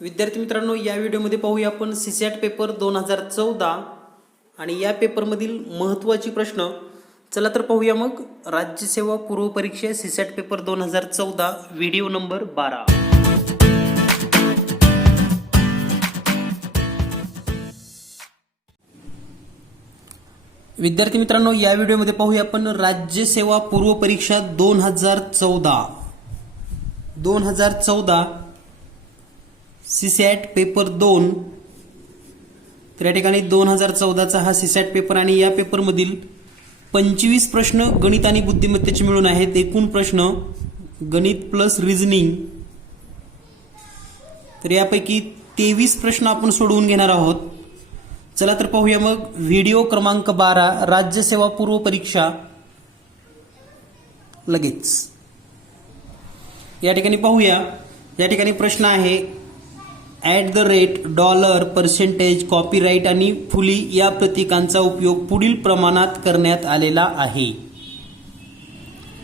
विद्यार्थी मित्रांनो, या व्हिडिओमध्ये पाहूया आपण सीसॅट पेपर 2014 आणि या पेपरमधील महत्त्वाचे प्रश्न. चला तर पाहूया मग राज्यसेवा पूर्व परीक्षा सीसॅट पेपर 2014 व्हिडिओ नंबर 12. विद्यार्थी मित्रांनो, या व्हिडिओमध्ये पाहूया आपण राज्यसेवा पूर्व परीक्षा 2014 सीसॅट पेपर 2. तर या ठिकाणी 2014चा हा सीसॅट पेपर आणि या पेपरमधील 25 प्रश्न गणित आणि बुद्धिमत्तेचे मिळून आहेत. एकूण प्रश्न गणित प्लस रिझनिंग. तर यापैकी 23 प्रश्न आपण सोडवून घेणार आहोत. चला तर पाहूया मग व्हिडिओ क्रमांक 12 राज्यसेवा पूर्व परीक्षा लगेच. या ठिकाणी पाहूया. या ठिकाणी प्रश्न आहे $, पर्सेंटेज, कॉपीराइट आणि फुली या प्रतीकांचा उपयोग पुढील प्रमाणात करण्यात आलेला आहे.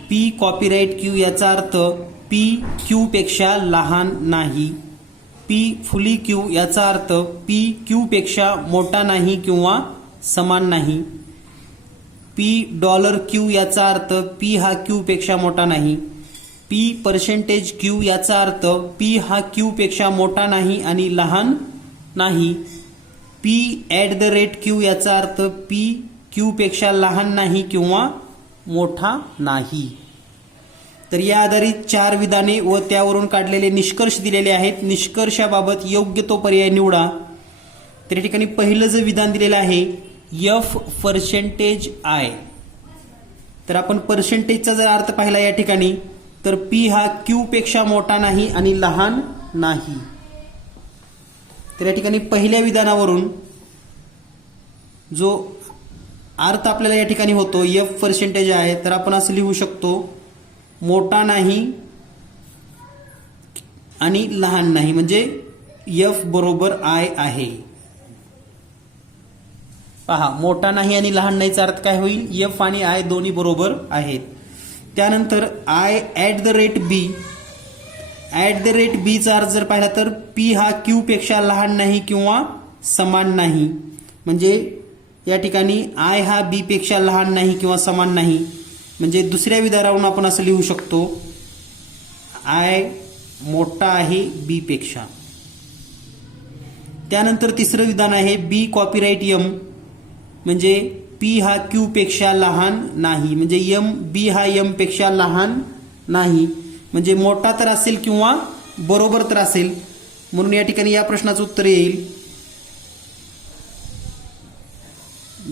पी कॉपीराइट क्यू याचा अर्थ पी क्यू पेक्षा लहान नाही. पी फुली क्यू याचा अर्थ पी क्यू पेक्षा मोठा नाही किंवा समान नाही. पी $क्यू याचा अर्थ पी हा क्यू पेक्षा मोठा नाही. पी पर्सेंटेज क्यू याचा अर्थ पी हा क्यू पेक्षा मोठा नाही आणि लहान नाही. पी क्यू याचा अर्थ पी क्यू पेक्षा लहान नाही किंवा मोठा नाही. तर या आधारित 4 विधाने व त्यावरून काढलेले निष्कर्ष दिलेले आहेत. निष्कर्षाबाबत योग्य तो पर्याय निवडा. तर या ठिकाणी पहिलं जे विधान दिलेलं आहे एफ पर्सेंटेज आय. तर आपण पर्सेंटेजचा जर अर्थ पाहिला या ठिकाणी तर पी हा क्यू पेक्षा मोठा नाही आणि लहान नाही. तर या ठिकाणी पहिल्या विधानावरून जो अर्थ आपल्याला या ठिकाणी होतो एफ पर्सेंटेज आहे, तर आपण असं लिहू शकतो मोठा नाही आणि लहान नाही, म्हणजे एफ बरोबर आय आहे. पहा, मोठा नाही आणि लहान नाहीचा अर्थ काय होईल, एफ आणि आय दोन्ही बरोबर आहेत. त्यानंतर आय बी. बी चा अर्थ जर पाहिला तर पी हा क्यू पेक्षा लहान नाही किंवा समान नाही, म्हणजे या ठिकाणी आय हा बी पेक्षा लहान नाही किंवा समान नाही. म्हणजे दुसऱ्या विधानावरून आपण असं लिहू शकतो आय मोठा आहे बी पेक्षा. त्यानंतर तिसरं विधान आहे बी कॉपीराइट एम, म्हणजे पी हा क्यू पेक्षा लहान नाही, म्हणजे बी हा एम पेक्षा लहान नाही, म्हणजे मोठा तर असेल किंवा बरोबर तर असेल. म्हणून या ठिकाणी या प्रश्नाचं उत्तर येईल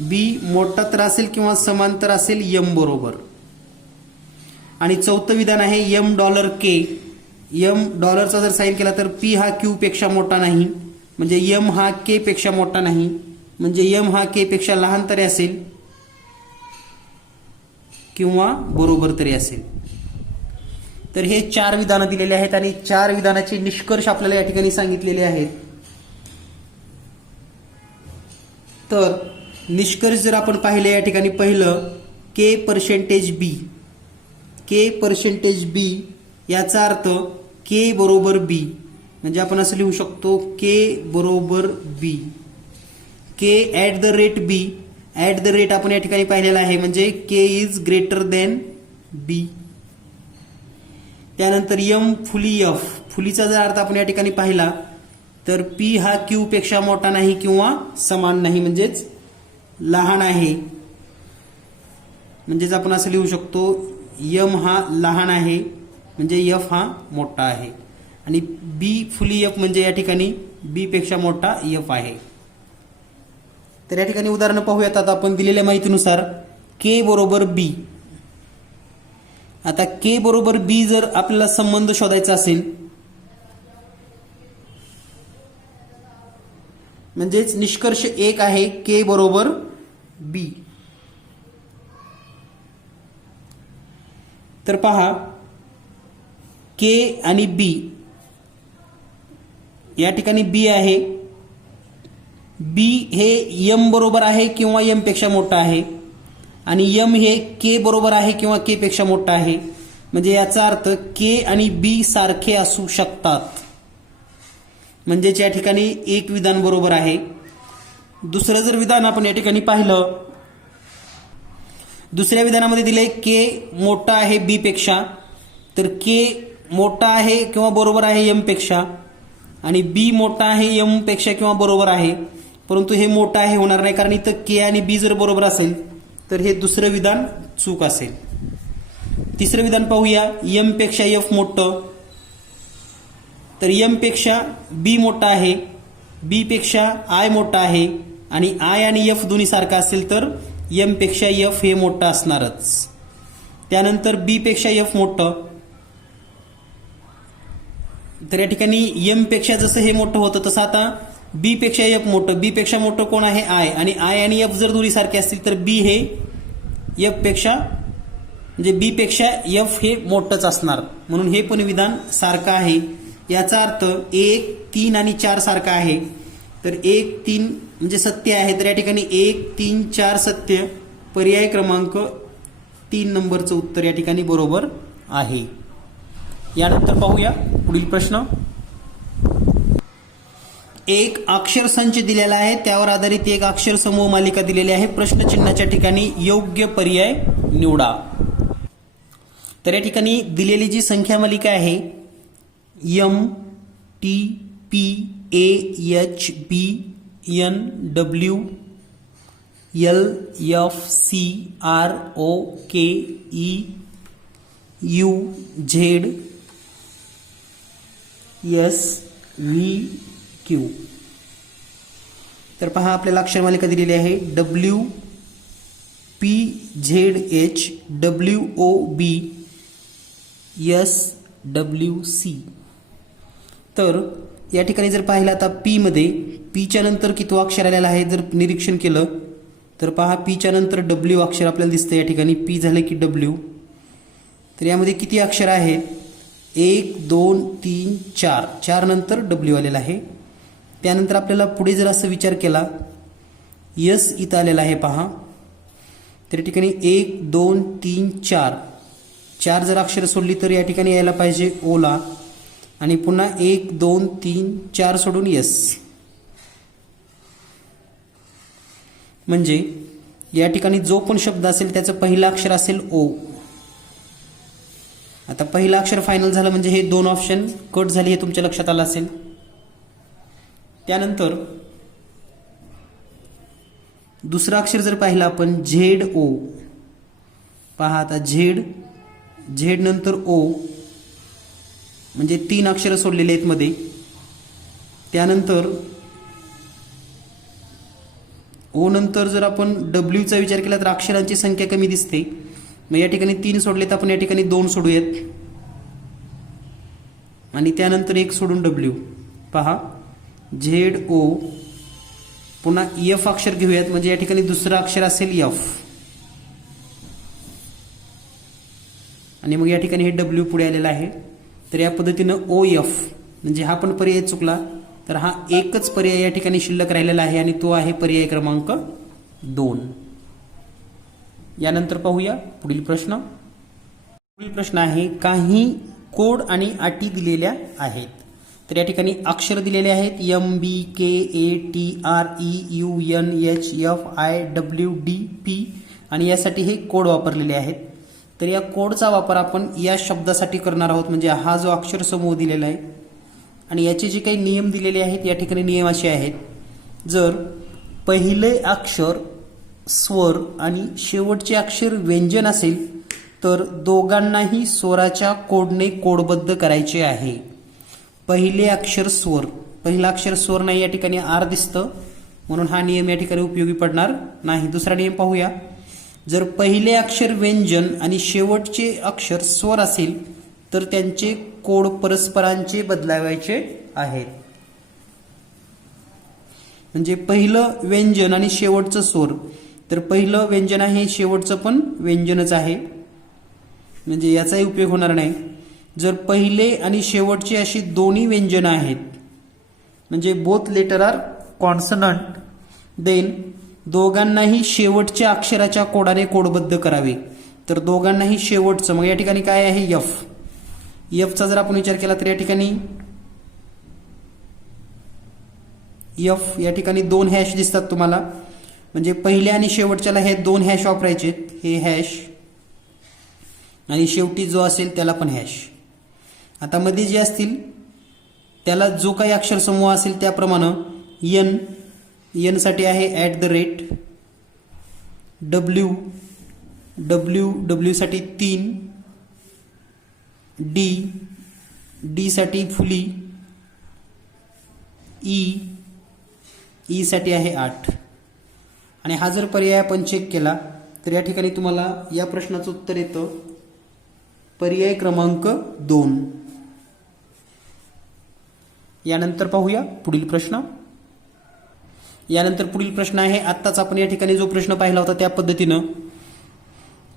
बी मोठा तर असेल किंवा समान तर असेल एम बरोबर. आणि चौथं विधान आहे $के. डॉलरचा जर साईन केला तर पी हा क्यू पेक्षा मोठा नाही, म्हणजे एम हा के पेक्षा मोठा नाही, म्हणजे एम हा के पेक्षा लहान तरी असेल किंवा बरोबर तरी असेल. तर हे 4 विधानं दिलेले आहेत आणि 4 विधानाचे निष्कर्ष आपल्याला या ठिकाणी सांगितलेले आहेत. तर निष्कर्ष जर आपण पाहिले या ठिकाणी पहिलं के पर्सेंटेज बी याचा अर्थ के बरोबर बी, म्हणजे आपण असं लिहू शकतो के बरोबर बी. के बी. आपण या ठिकाणी पाहिलेला आहे, म्हणजे के इज ग्रेटर देन बी. त्यानंतर एम फुली एफ. फुलीचा जर अर्थ आपण या ठिकाणी पाहिला तर पी हा क्यू पेक्षा मोठा नाही किंवा समान नाही, म्हणजेच लहान आहे. म्हणजेच आपण असं लिहू शकतो एम हा लहान आहे, म्हणजे एफ हा मोठा आहे. आणि बी फुली एफ म्हणजे या ठिकाणी बी पेक्षा मोठा एफ आहे. तर या ठिकाणी उदाहरण पाहूयात आता आपण दिलेल्या माहितीनुसार. के बरोबर बी. आता के बरोबर बी जर आपल्याला संबंध शोधायचा असेल, म्हणजेच निष्कर्ष 1 आहे के बरोबर बी. तर पहा, के आणि बी या ठिकाणी बी आहे. बी हे एम बरोबर आहे किंवा एम पेक्षा मोठा आहे आणि एम हे के बरोबर आहे किंवा के पेक्षा मोठा आहे, म्हणजे याचा अर्थ के आणि बी सारखे असू शकतात. म्हणजेच या ठिकाणी एक विधान बरोबर आहे. दुसरं जर विधान आपण या ठिकाणी पाहिलं, दुसऱ्या विधानामध्ये दिले के मोठा आहे बी पेक्षा, तर के मोठा आहे किंवा बरोबर आहे एम पेक्षा आणि बी मोठा आहे एम पेक्षा किंवा बरोबर आहे, परंतु हे मोठं आहे होणार नाही, कारण इथं के आणि बी जर बरोबर असेल तर हे दुसरं विधान चूक असेल. तिसरं विधान पाहूया, एम पेक्षा एफ मोठं, तर एम पेक्षा बी मोठा आहे, बी पेक्षा आय मोठा आहे आणि आय आणि एफ दोन्ही सारखा असेल तर एम पेक्षा एफ हे मोठं असणारच. त्यानंतर बी पेक्षा एफ मोठं, तर या ठिकाणी एम पेक्षा जसं हे मोठं होतं तसं आता बी पेक्षा एफ मोठं, बी पेक्षा मोठं कोण आहे आय, आणि आय आणि एफ जर दोन्ही सारखे असतील तर बी हे एफ पेक्षा म्हणजे बी पेक्षा एफ हे मोठंच असणार, म्हणून हे पण विधान सारखं आहे. याचा अर्थ 1, 3 आणि 4 सारखा आहे, तर 1, 3 म्हणजे सत्य आहे, तर या ठिकाणी 1, 3, 4 सत्य, पर्याय क्रमांक 3 नंबरचं उत्तर या ठिकाणी बरोबर आहे. यानंतर पाहूया पुढील प्रश्न. एक अक्षर संच दिलेला आहे, त्यावर आधारित एक अक्षर समूह मालिका दिलेली आहे. प्रश्नचिन्हाच्या ठिकाणी योग्य पर्याय निवडा. तर या ठिकाणी दिलेली जी संख्या मालिका आहे M T P A H B N W L F C R O K E U Z S V Q. तर पहा आपल्याला अक्षर मालिका दिलेली आहे W P Z H W O B S W C. तर या ठिकाणी जर पाहिलं आता पी मध्ये पीच्या नंतर किती अक्षर आलेलं आहे जर निरीक्षण केलं तर पहा पीच्या नंतर डब्ल्यू अक्षर आपल्याला दिसतं. या ठिकाणी पी झालं की डब्ल्यू, तर यामध्ये किती अक्षर आहेत 1, 2, 3, 4, 4 नंतर डब्ल्यू आलेला आहे. त्यानंतर आपल्याला पुढे जर असं विचार केला यस इथं आलेला आहे पहा, तर या ठिकाणी 1, 2, 3, 4 4 जर अक्षर सोडली तर या ठिकाणी यायला पाहिजे ओला, आणि पुन्हा 1, 2, 3, 4 सोडून यस, म्हणजे या ठिकाणी जो पण शब्द असेल त्याचं पहिलं अक्षर असेल ओ. आता पहिलं अक्षर फायनल झालं म्हणजे हे 2 ऑप्शन कट झाले हे तुमच्या लक्षात आलं असेल. त्यानंतर दुसरं अक्षर जर पाहिलं आपण झेड ओ, पहा आता झेड नंतर ओ म्हणजे 3 अक्षर सोडलेले आहेत मध्ये. त्यानंतर ओ नंतर जर आपण डब्ल्यूचा विचार केला तर अक्षरांची संख्या कमी दिसते, मग या ठिकाणी 3 सोडलेत आपण, या ठिकाणी 2 सोडूयात आणि त्यानंतर 1 सोडून डब्ल्यू. पहा झेड ओ पुन्हा एफ अक्षर घेऊयात, म्हणजे या ठिकाणी दुसरं अक्षर असेल एफ आणि मग या ठिकाणी हे डब्ल्यू पुढे आलेला आहे. तर या पद्धतीनं ओ एफ म्हणजे हा पण पर्याय चुकला, तर हा एकच पर्याय या ठिकाणी शिल्लक राहिलेला आहे आणि तो आहे पर्याय क्रमांक 2. यानंतर पाहूया पुढील प्रश्न. पुढील प्रश्न आहे काही कोड आणि अटी दिलेल्या आहेत. तर या ठिकाणी अक्षर दिलेले आहेत M B K A T R E U N H F I W D P आणि यासाठी हे कोड वापरलेले आहेत. तर या कोडचा वापर आपण या शब्दासाठी करणार आहोत, म्हणजे हा जो अक्षर समूह दिलेला आहे आणि याचे जे काही नियम दिलेले आहेत या ठिकाणी नियम असे आहेत. जर पहिले अक्षर स्वर आणि शेवटचे अक्षर व्यंजन असेल तर दोघांनाही स्वराच्या कोडने कोडबद्ध करायचे आहे. पहिले अक्षर स्वर, पहिला अक्षर स्वर नाही या ठिकाणी आर दिसतं म्हणून हा नियम या ठिकाणी उपयोगी पडणार नाही. दुसरा नियम पाहूया. जर पहिले अक्षर व्यंजन आणि शेवटचे अक्षर स्वर असेल तर त्यांचे कोड परस्परांचे बदलावायचे आहेत. म्हणजे पहिलं व्यंजन आणि शेवटचं स्वर, तर पहिलं व्यंजन आहे शेवटचं पण व्यंजनच आहे, म्हणजे याचाही उपयोग होणार नाही. जर पहिले आणि शेवटचे अशी दोन्ही व्यंजन आहेत म्हणजे both letter are consonant, then दोघांनाही शेवटच्या अक्षराच्या कोडाने कोडबद्ध करावे. तर दोघांनाही शेवटचं, मग या ठिकाणी काय आहे एफ. एफचा जर आपण विचार केला तर या ठिकाणी एफ या ठिकाणी 2 हॅश दिसतात तुम्हाला, म्हणजे पहिल्या आणि शेवटच्याला हे 2 हॅश वापरायचे, हे हॅश आणि शेवटी जो असेल त्याला पण हॅश. आता मध्ये जे असतील त्याला जो काही अक्षर समूह असेल त्याप्रमाणे एन साठी आहे @, डब्ल्यू साठी 3, डी साठी फुली, ई साठी आहे 8. आणि हा जर पर्याय आपण चेक केला तर या ठिकाणी तुम्हाला या प्रश्नाचं उत्तर येतं पर्याय क्रमांक 2. यानंतर पाहूया पुढील प्रश्न. यानंतर पुढील प्रश्न आहे, आत्ताच आपण या ठिकाणी जो प्रश्न पाहिला होता त्या पद्धतीनं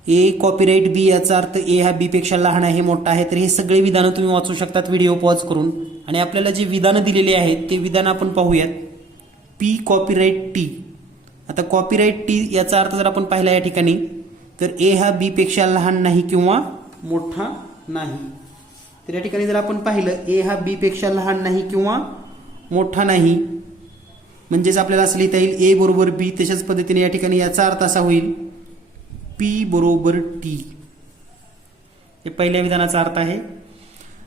ए कॉपीराइट बी याचा अर्थ ए हा बी पेक्षा लहान आहे मोठा आहे. तर हे सगळे विधानं तुम्ही वाचू शकतात व्हिडिओ पॉज करून. आणि आपल्याला जे विधानं दिलेली आहेत ते विधान आपण पाहूयात. P copyright T. आता कॉपीराइट टी याचा अर्थ जर आपण पाहिला या ठिकाणी तर ए हा बी पेक्षा लहान नाही किंवा मोठा नाही. तर या ठिकाणी जर आपण पाहिलं ए हा बी पेक्षा लहान नाही किंवा मोठा नाही म्हणजेच आपल्याला असं लिहिता येईल ए बरोबर बी. तशाच पद्धतीने या ठिकाणी याचा अर्थ असा होईल पी बरोबर टी. हे पहिल्या विधानाचा अर्थ आहे.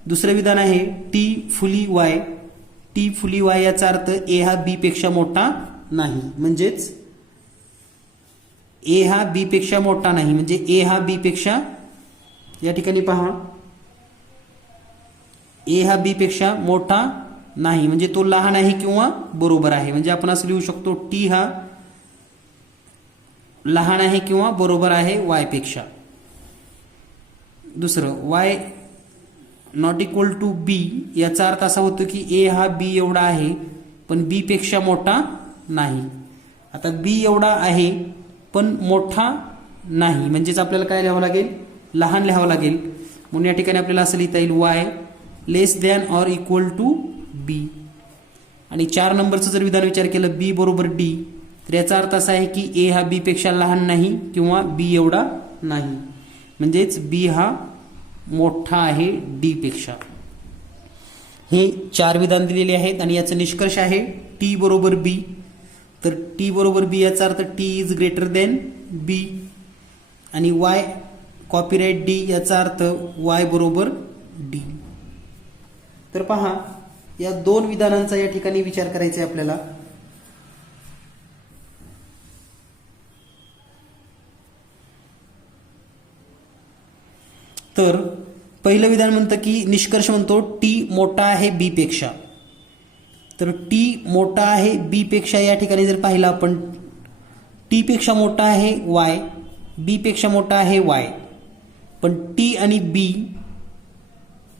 दुसरं विधान आहे टी फुली वाय. टी फुली वाय याचा अर्थ ए हा बी पेक्षा मोठा नाही, म्हणजेच ए हा बी पेक्षा मोठा नाही म्हणजे ए हा बी पेक्षा, या ठिकाणी पहा ए हा बी पेक्षा मोठा नाही म्हणजे तो लहान आहे किंवा बरोबर आहे. म्हणजे आपण असं लिहू शकतो टी हा लहान आहे किंवा बरोबर आहे वाय पेक्षा. दुसरं वाय नॉट इक्वल टू बी याचा अर्थ असा होतो की ए हा बी एवढा आहे पण बी पेक्षा मोठा नाही. आता बी एवढा आहे पण मोठा नाही म्हणजेच आपल्याला काय लिहावं लागेल, लहान लिहावं लागेल. म्हणून या ठिकाणी आपल्याला असं लिहिता येईल y less than or equal to b. आणि 4 नंबरचं जर विधान विचार केलं बी बरोबर डी तर याचा अर्थ असा आहे की ए हा बी पेक्षा लहान नाही किंवा बी एवढा नाही म्हणजेच बी हा मोठा आहे डी पेक्षा. हे 4 विधान दिलेले आहेत आणि याचा निष्कर्ष आहे टी बरोबर बी. तर टी बरोबर बी याचा अर्थ टी इज ग्रेटर देन बी. आणि वाय कॉपीराइट डी याचा अर्थ वाय बरोबर डी. तर पहा या 2 विधानांचा या ठिकाणी विचार करायचा आहे आपल्याला. तर पहिलं विधान म्हणतं की निष्कर्ष म्हणतो टी मोठा आहे बी पेक्षा. तर टी मोठा आहे बी पेक्षा या ठिकाणी जर पाहिलं आपण टी पेक्षा मोठा आहे वाय, बी पेक्षा मोठा आहे वाय. पण टी आणि बी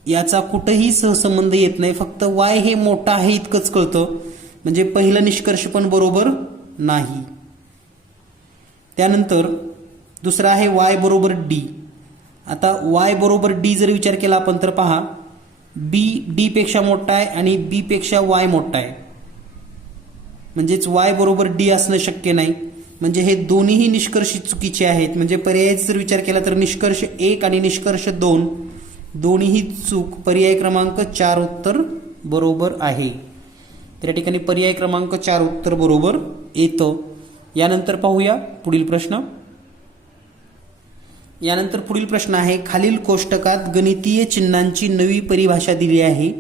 याचा कुठेही सहसंबंध येत नाही, फक्त वाय हे मोठा आहे इतकंच कळतं. म्हणजे पहिलं निष्कर्ष पण बरोबर नाही. त्यानंतर दुसरा आहे वाय बरोबर डी. आता वाय बरोबर डी जर विचार केला आपण तर पहा बी डी पेक्षा मोठा आहे आणि बी पेक्षा वाय मोठा आहे म्हणजेच वाय बरोबर डी असणं शक्य नाही. म्हणजे हे दोन्हीही निष्कर्ष चुकीचे आहेत. म्हणजे पर्यायाचा जर विचार केला तर निष्कर्ष 1 आणि निष्कर्ष 2 दोन्हीही चूक. पर्याय क्रमांक 4 उत्तर बरोबर आहे. तर या ठिकाणी पर्याय क्रमांक 4 उत्तर बरोबर येतं. यानंतर पाहूया पुढील प्रश्न. यानंतर पुढील प्रश्न आहे, खालील कोष्टकात गणितीय चिन्हांची नवी परिभाषा दिली आहे.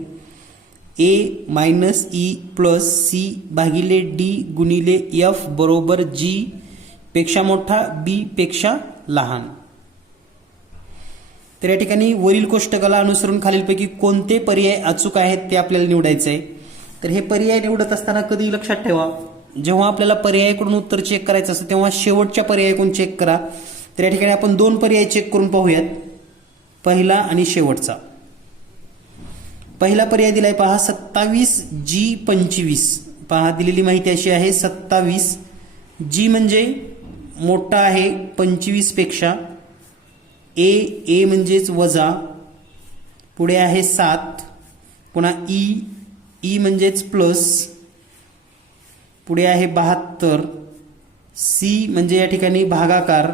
ए मायनस ई प्लस सी भागिले डी गुणिले एफ बरोबर जी पेक्षा मोठा बी पेक्षा लहान. तर या ठिकाणी वरील कोष्टकाला अनुसरून खालीलपैकी कोणते पर्याय अचूक आहेत ते आपल्याला निवडायचे आहे. तर हे पर्याय निवडत असताना कधी लक्षात ठेवा, जेव्हा आपल्याला पर्यायाकडून उत्तर चेक करायचं असतं तेव्हा शेवटच्या पर्यायाकडून चेक करा. तर या ठिकाणी आपण 2 पर्याय चेक करून पाहूयात, पहिला आणि शेवटचा. पहिला पर्याय दिलाय पहा 27G25. पहा दिलेली माहिती अशी आहे 27 जी म्हणजे मोठा आहे 25 पेक्षा. ए म्हणजेच वजा, पुढे आहे 7, पुन्हा ई म्हणजेच प्लस, पुढे आहे 72, सी म्हणजे या ठिकाणी भागाकार,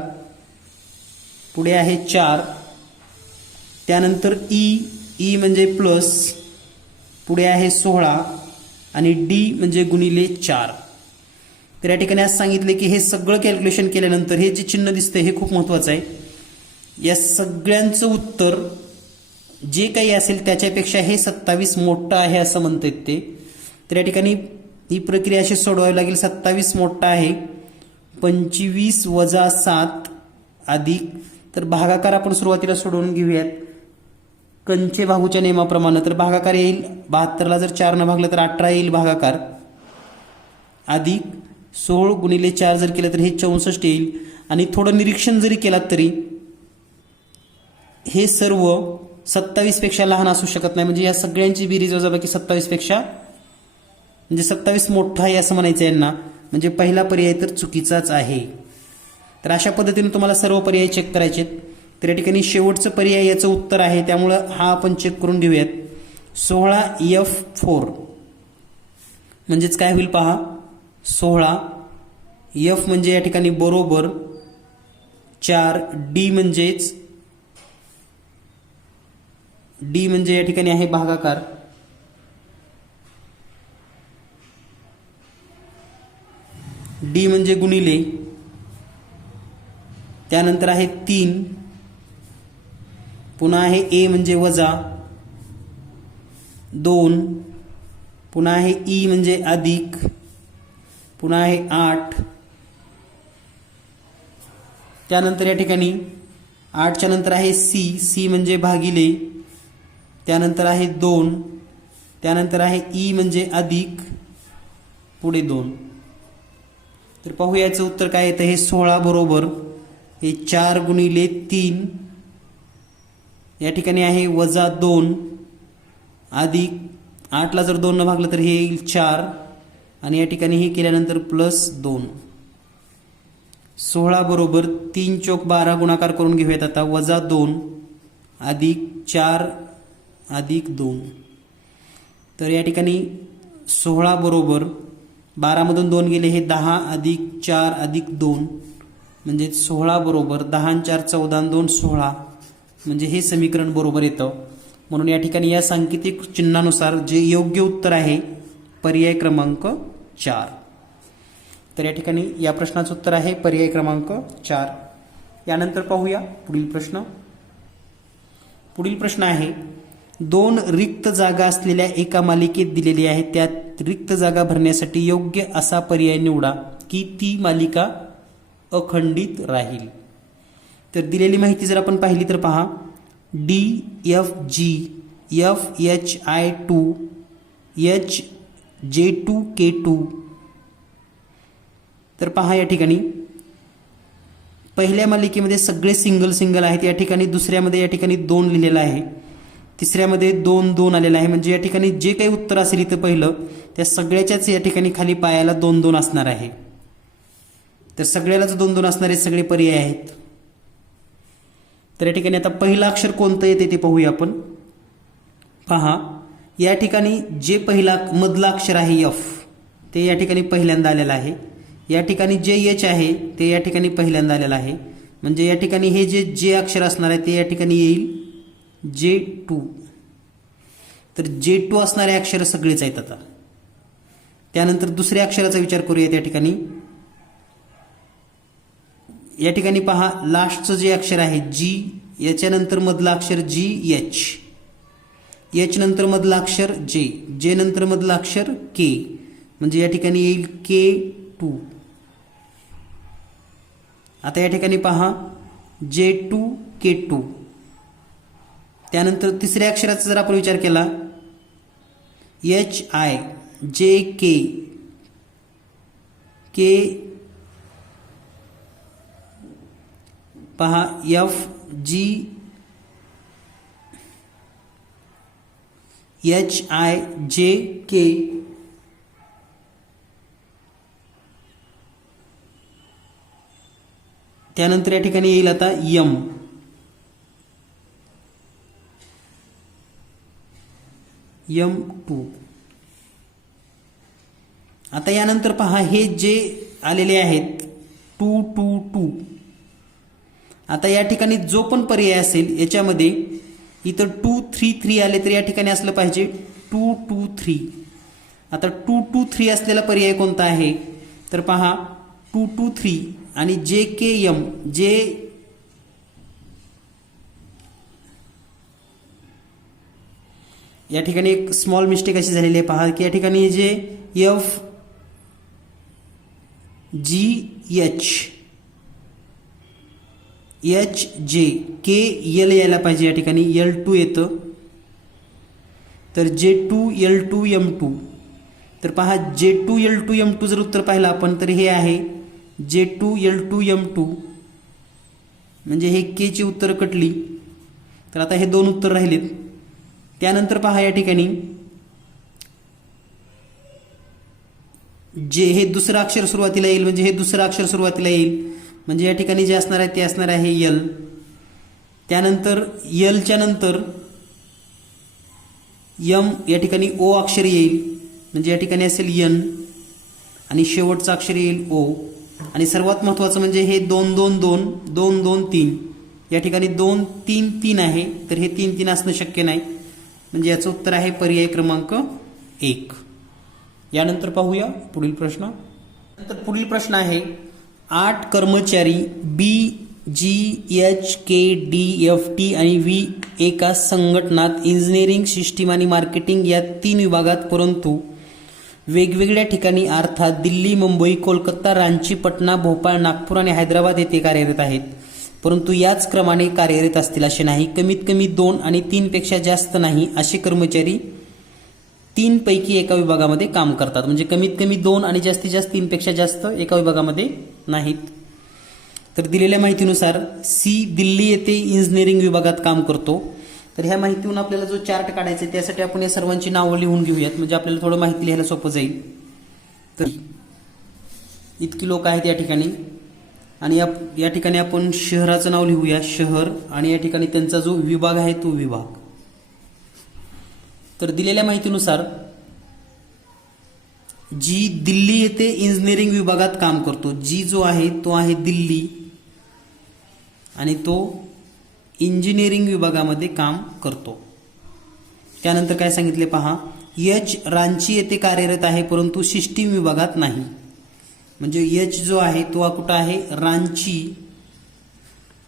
पुढे आहे 4, त्यानंतर ई म्हणजे प्लस, पुढे आहे 16 आणि डी म्हणजे गुणिले 4. तर या ठिकाणी असं सांगितले की हे सगळं कॅल्क्युलेशन केल्यानंतर हे जे चिन्ह दिसतंय हे खूप महत्त्वाचं आहे. या सगळ्यांचं उत्तर जे काही असेल त्याच्यापेक्षा हे 27 मोठं आहे असं म्हणतात ते. तर या ठिकाणी ही प्रक्रिया अशी सोडवावी लागेल. 27 मोठा आहे, 25 वजा 7 अधिक, तर भागाकार आपण सुरुवातीला सोडवून घेऊयात कंचे भागूच्या नियमाप्रमाणे. तर भागाकार येईल 72ला जर 4 न भागलं तर 18 येईल भागाकार, अधिक 16 गुणिले 4 जर केलं तर हे 64 येईल. आणि थोडं निरीक्षण जरी केलात तरी हे सर्व 27 पेक्षा लहान असू शकत नाही. म्हणजे या सगळ्यांची बेरीज वजाबाकी 27 पेक्षा, म्हणजे 27 मोठा आहे असं म्हणायचं यांना. म्हणजे पहिला पर्याय तर चुकीचाच आहे. तर अशा पद्धतीने तुम्हाला सर्व पर्याय चेक करायचे. तर या ठिकाणी शेवटचं पर्याय याचं उत्तर आहे, त्यामुळं हा आपण चेक करून घेऊयात. 16F4 म्हणजेच काय होईल पहा, 16F म्हणजे या ठिकाणी बरोबर 4, डी म्हणजे या ठिकाणी आहे भागाकार, डी म्हणजे गुणिले, त्यानंतर आहे 3, पुन्हा आहे ए म्हणजे वजा 2, पुन्हा आहे ई म्हणजे अधिक, पुन्हा आहे 8, त्यानंतर या ठिकाणी 8च्या नंतर आहे सी म्हणजे भागिले, त्यानंतर आहे 2, त्यानंतर आहे ई म्हणजे अधिक, पुढे 2. तर पाहूया याचं उत्तर काय येतं. हे 16 बरोबर हे 4 गुणिले 3, या ठिकाणी आहे वजा 2 अधिक 8ला जर 2 न भागलं तर हे येईल 4, आणि या ठिकाणी हे केल्यानंतर प्लस 2. 16 बरोबर 3 चौक 12 गुणाकार करून घेऊयात आता, वजा 2 अधिक 4 अधिक 2. तर या ठिकाणी 16 बरोबर 12 मधून 2 गेले हे 10 अधिक 4 अधिक 2, म्हणजे 16 बरोबर 10 आणि 4 14 आणि 2 16, म्हणजे हे समीकरण बरोबर येतं. म्हणून या ठिकाणी या सांकेतिक चिन्हानुसार जे योग्य उत्तर आहे पर्याय क्रमांक 4. तर या ठिकाणी या प्रश्नाचं उत्तर आहे पर्याय क्रमांक 4. यानंतर पाहूया पुढील प्रश्न. पुढील प्रश्न आहे, 2 रिक्त जागा असलेल्या एका मालिकेत दिलेली आहे. त्यात रिक्त जागा भरण्यासाठी योग्य असा पर्याय निवडा की ती मालिका अखंडित राहील. तर दिलेली माहिती जर आपण पाहिली तर पहा, DFG FHI2 HJ2K2. तर पहा या ठिकाणी पहिल्या मालिकेमध्ये सगळे सिंगल आहेत. या ठिकाणी दुसऱ्यामध्ये या ठिकाणी 2 लिहिलेलं आहे, तिसऱ्यामध्ये 2 आलेलं आहे. म्हणजे या ठिकाणी जे काही उत्तर असेल इथं पहिलं त्या सगळ्याच्याच या ठिकाणी खाली पायाला 2 असणार आहे. तर सगळ्यालाच 2 असणारे सगळे पर्याय आहेत. तर या ठिकाणी आता पहिलं अक्षर कोणतं येते ते पाहूया आपण. पहा या ठिकाणी जे मधलं अक्षर आहे F ते या ठिकाणी पहिल्यांदा आलेलं आहे. या ठिकाणी जे H आहे ते या ठिकाणी पहिल्यांदा आलेलं आहे. म्हणजे या ठिकाणी हे जे अक्षर असणार आहे ते या ठिकाणी येईल J2. तर J2 असणारे अक्षर सगळेच आहेत. आता त्यानंतर दुसऱ्या अक्षराचा विचार करूया. या ठिकाणी पहा लास्टचं जे अक्षर आहे G, याच्यानंतर मधलं अक्षर GH, H नंतर मधलं अक्षर J नंतर मधलं अक्षर K, म्हणजे या ठिकाणी येईल K2. आता या ठिकाणी पहा J2K2. त्यानंतर तिसऱ्या अक्षराचा जर आपण विचार केला HIJK पहा FGHIJK. त्यानंतर या ठिकाणी येईल आता M2. आता यानंतर पहा हे जे आलेले आहेत 2. आता या ठिकाणी जो पण पर्याय असेल याच्यामध्ये इथं 2 3 3 आले तर या ठिकाणी असलं पाहिजे 2 2 3. आता 223 असलेला पर्याय कोणता आहे तर पहा 223 आणि JKM जे या ठिकाणी एक स्मॉल मिस्टेक अशी झालेली आहे पहा की या ठिकाणी जे FGHJ यायला पाहिजे, या ठिकाणी L2 येतं, तर J2L2M2. तर पहा J2L2M2 जर उत्तर पाहिलं आपण तर हे आहे J2L2M2, म्हणजे हे K ची उत्तर कटली. तर आता हे दोन उत्तर राहिलेत. त्यानंतर पहा या ठिकाणी जे हे दुसरं अक्षर सुरुवातीला येईल, म्हणजे हे दुसरं अक्षर सुरुवातीला येईल, म्हणजे या ठिकाणी जे असणार आहे ते असणार आहे L. त्यानंतर L च्या नंतर M या ठिकाणी O अक्षर येईल, म्हणजे या ठिकाणी असेल N, आणि शेवटचं अक्षर येईल O. आणि सर्वात महत्त्वाचं म्हणजे हे 2 2 2 2 2 3 या ठिकाणी 2 3 3 आहे, तर हे 3 3 असणं शक्य नाही, म्हणजे याचं उत्तर आहे पर्याय क्रमांक 1. यानंतर पाहूया पुढील प्रश्न. तर पुढील प्रश्न आहे 8 कर्मचारी BGHKDFT आणि V एका संघटनात इंजिनिअरिंग, सिस्टीम आणि मार्केटिंग या 3 विभागात, परंतु वेगवेगळ्या ठिकाणी अर्थात दिल्ली, मुंबई, कोलकाता, रांची, पटना, भोपाळ, नागपूर आणि हैदराबाद येथे कार्यरत आहेत. परंतु याच क्रमाने कार्यरत असतील असे नाही. कमीत कमी 2 आणि 3 पेक्षा जास्त नाही असे कर्मचारी 3 पैकी एका विभागामध्ये काम करतात. म्हणजे कमीत कमी 2 आणि जास्तीत जास्त 3 पेक्षा जास्त एका विभागामध्ये नाहीत. तर दिलेल्या माहितीनुसार C दिल्ली येथे इंजिनिअरिंग विभागात काम करतो. तर ह्या माहितीवरून आपल्याला जो चार्ट काढायचा आहे त्यासाठी आपण या सर्वांची नावं लिहून घेऊयात, म्हणजे आपल्याला थोडं माहिती लिहायला सोपं जाईल. तर इतकी लोक आहेत या ठिकाणी, आणि या ठिकाणी आपण शहराचं नाव लिहूया, शहर, आणि या ठिकाणी त्यांचा जो विभाग आहे तो विभाग. तर दिलेल्या माहितीनुसार जी दिल्ली येथे इंजिनिअरिंग विभागात काम करतो, जी जो आहे तो आहे दिल्ली, आणि तो इंजिनिअरिंग विभागामध्ये काम करतो. त्यानंतर काय सांगितले पहा, H रांची येथे कार्यरत आहे परंतु सिस्टीम विभागात नाही. म्हणजे H जो आहे तो कुठं आहे, रांची,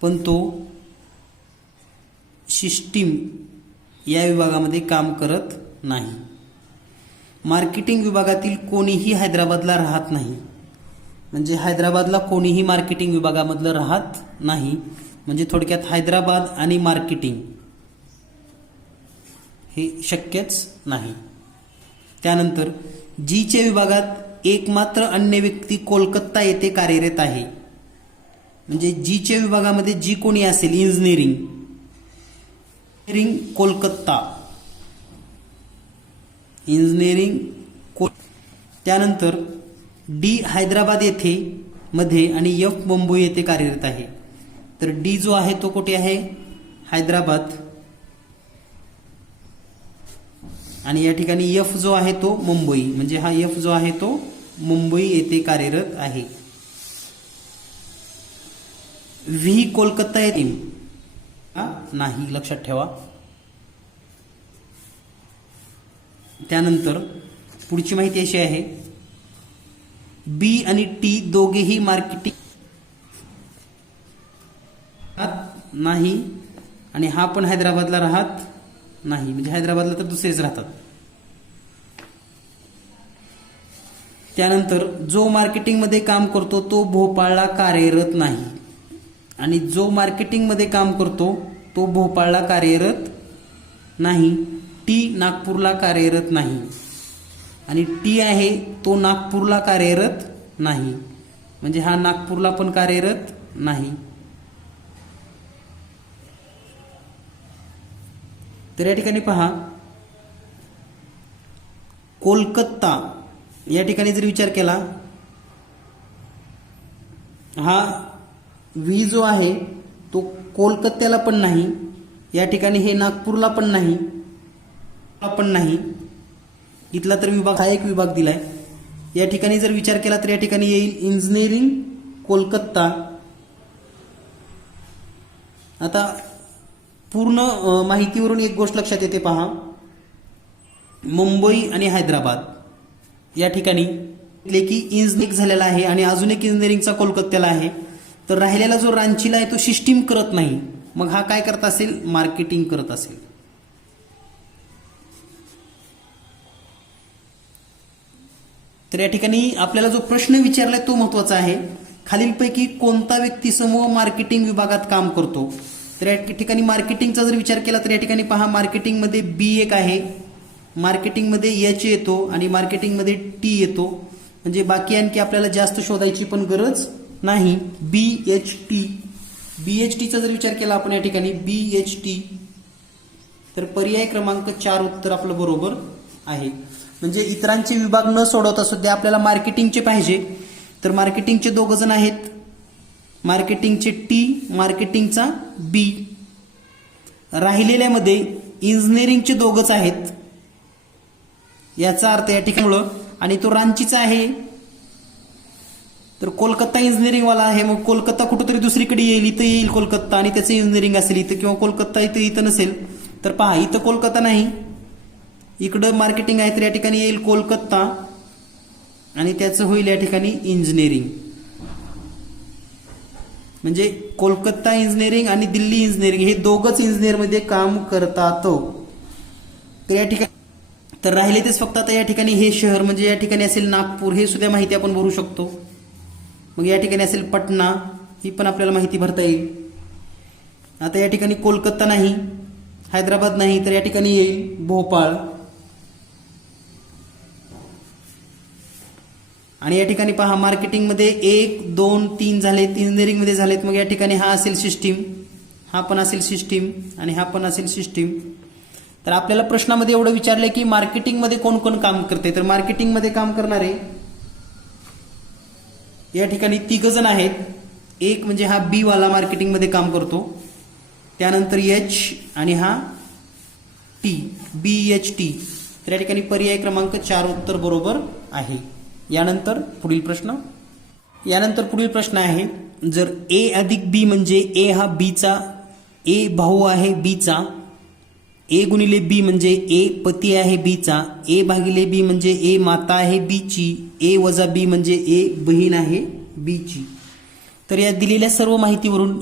पण तो सिस्टीम या विभागामध्ये काम करत नाही. मार्केटिंग विभागातील कोणीही हैदराबादला राहत नाही. म्हणजे हैदराबादला कोणीही मार्केटिंग विभागामधलं राहत नाही. म्हणजे थोडक्यात हैदराबाद आणि मार्केटिंग हे शक्यच नाही. त्यानंतर जीच्या विभागात एकमात्र अन्य व्यक्ती कोलकाता येथे कार्यरत आहे. म्हणजे जीच्या विभागामध्ये जी कोणी असेल इंजिनिअरिंग कोलकाता, इंजिनिअरिंग. त्यानंतर D हैदराबाद येथे मध्ये आणि F मुंबई येथे कार्यरत आहे. तर D जो आहे तो कुठे आहे, हैदराबाद, आणि या ठिकाणी F जो आहे तो मुंबई, म्हणजे हा F जो आहे तो मुंबई येथे कार्यरत आहे. V कोलकाता येथे नाही, लक्षात ठेवा. त्यानंतर पुढची माहिती अशी आहे, B आणि T दोघेही मार्केटिंग नाही, आणि हा पण हैदराबादला राहत नाही. म्हणजे हैदराबादला तर दुसरेच राहतात. त्यानंतर जो मार्केटिंगमध्ये काम करतो तो भोपाळला कार्यरत नाही, आणि जो मार्केटिंगमध्ये काम करतो तो भोपाळला कार्यरत नाही. T नागपूरला कार्यरत नाही, आणि T आहे तो नागपूरला कार्यरत नाही. म्हणजे हा नागपूरला पण कार्यरत नाही. तर या ठिकाणी पहा, कोलकाता या ठिकाणी जर विचार केला, हा V जो आहे तो कोलकात्याला पण नाही, या ठिकाणी हे नागपूरला पण नाही, इथला तर विभाग हा एक विभाग दिलाय. या ठिकाणी जर विचार केला तर या ठिकाणी येईल इंजिनिअरिंग कोलकाता. आता पूर्ण माहितीवरून एक गोष्ट लक्षात येते पहा, मुंबई आणि हैदराबाद या ठिकाणी की इंजिनिअरिंग झालेला आहे आणि अजून एक इंजिनिअरिंगचा कोलकात्याला आहे. तर राहिलेला जो रांचीला आहे तो सिस्टीम करत नाही, मग हा काय करत असेल, मार्केटिंग करत असेल. तर या ठिकाणी आपल्याला जो प्रश्न विचारलाय तो महत्वाचा आहे. खालीलपैकी कोणता व्यक्तिसमूह मार्केटिंग विभागात काम करतो. तर या ठिकाणी मार्केटिंगचा जर विचार केला तर या ठिकाणी पहा, मार्केटिंगमध्ये बी एक आहे, मार्केटिंगमध्ये एच येतो आणि मार्केटिंगमध्ये टी येतो. म्हणजे बाकी आणखी आपल्याला जास्त शोधायची पण गरज नाही. बीएचटीचा जर विचार केला आपण या ठिकाणी बीएचटी, तर पर्याय क्रमांक 4 उत्तर आपलं बरोबर आहे. म्हणजे इतरांचे विभाग न सोडवता सुद्धा आपल्याला मार्केटिंगचे पाहिजे. तर मार्केटिंगचे 2 जण आहेत, मार्केटिंगचे टी, मार्केटिंगचा बी. राहिलेल्यामध्ये इंजिनिअरिंगचे 2च आहेत, याचा अर्थ या ठिकाणी आणि तो रांचीचा आहे. तर कोलकाता इंजिनिअरिंगवाला आहे, मग कोलकाता कुठेतरी दुसरीकडे येईल, इथं येईल कोलकाता आणि त्याचं इंजिनिअरिंग असेल इथं, किंवा कोलकाता इथं नसेल. तर पहा, इथं कोलकाता नाही, इकडं मार्केटिंग आहे, तर या ठिकाणी येईल कोलकाता आणि त्याचं होईल या ठिकाणी इंजिनिअरिंग. म्हणजे कोलकाता इंजिनिअरिंग आणि दिल्ली इंजिनिअरिंग हे 2च इंजिनिअरमध्ये काम करतात. तर या ठिकाणी तर राहिले तेच फक्त आता या ठिकाणी हे शहर, म्हणजे या ठिकाणी असेल नागपूर, हे सुद्धा माहिती आपण भरू शकतो. मग या ठिकाणी असेल पटना, ही पण आपल्याला माहिती भरता येईल. आता या ठिकाणी कोलकाता नाही, हैदराबाद नाही, तर या ठिकाणी येईल भोपाळ. आणि या ठिकाणी पहा, मार्केटिंगमध्ये 1, 2, 3 झालेत, इंजिनिअरिंगमध्ये झालेत. मग या ठिकाणी हा असेल सिस्टीम, हा पण असेल सिस्टीम आणि हा पण असेल सिस्टीम. तर आपल्याला प्रश्नामध्ये एवढं विचारलंय की मार्केटिंगमध्ये कोण कोण काम करते. तर मार्केटिंगमध्ये काम करणारे या ठिकाणी 3 जण आहेत. एक म्हणजे हा बी वाला मार्केटिंगमध्ये काम करतो, त्यानंतर एच आणि हा टी, BHT. तर या ठिकाणी पर्याय क्रमांक 4 उत्तर बरोबर आहे. यानंतर पुढील प्रश्न आहे, जर ए अधिक बी म्हणजे ए हा बीचा, ए भाऊ आहे बीचा, ए गुणिले बी म्हणजे ए पती आहे बीचा, ए भागिले बी म्हणजे ए माता आहे बीची, ए वजा बी म्हणजे ए बहीण आहे बीची. तर या दिलेल्या सर्व माहितीवरून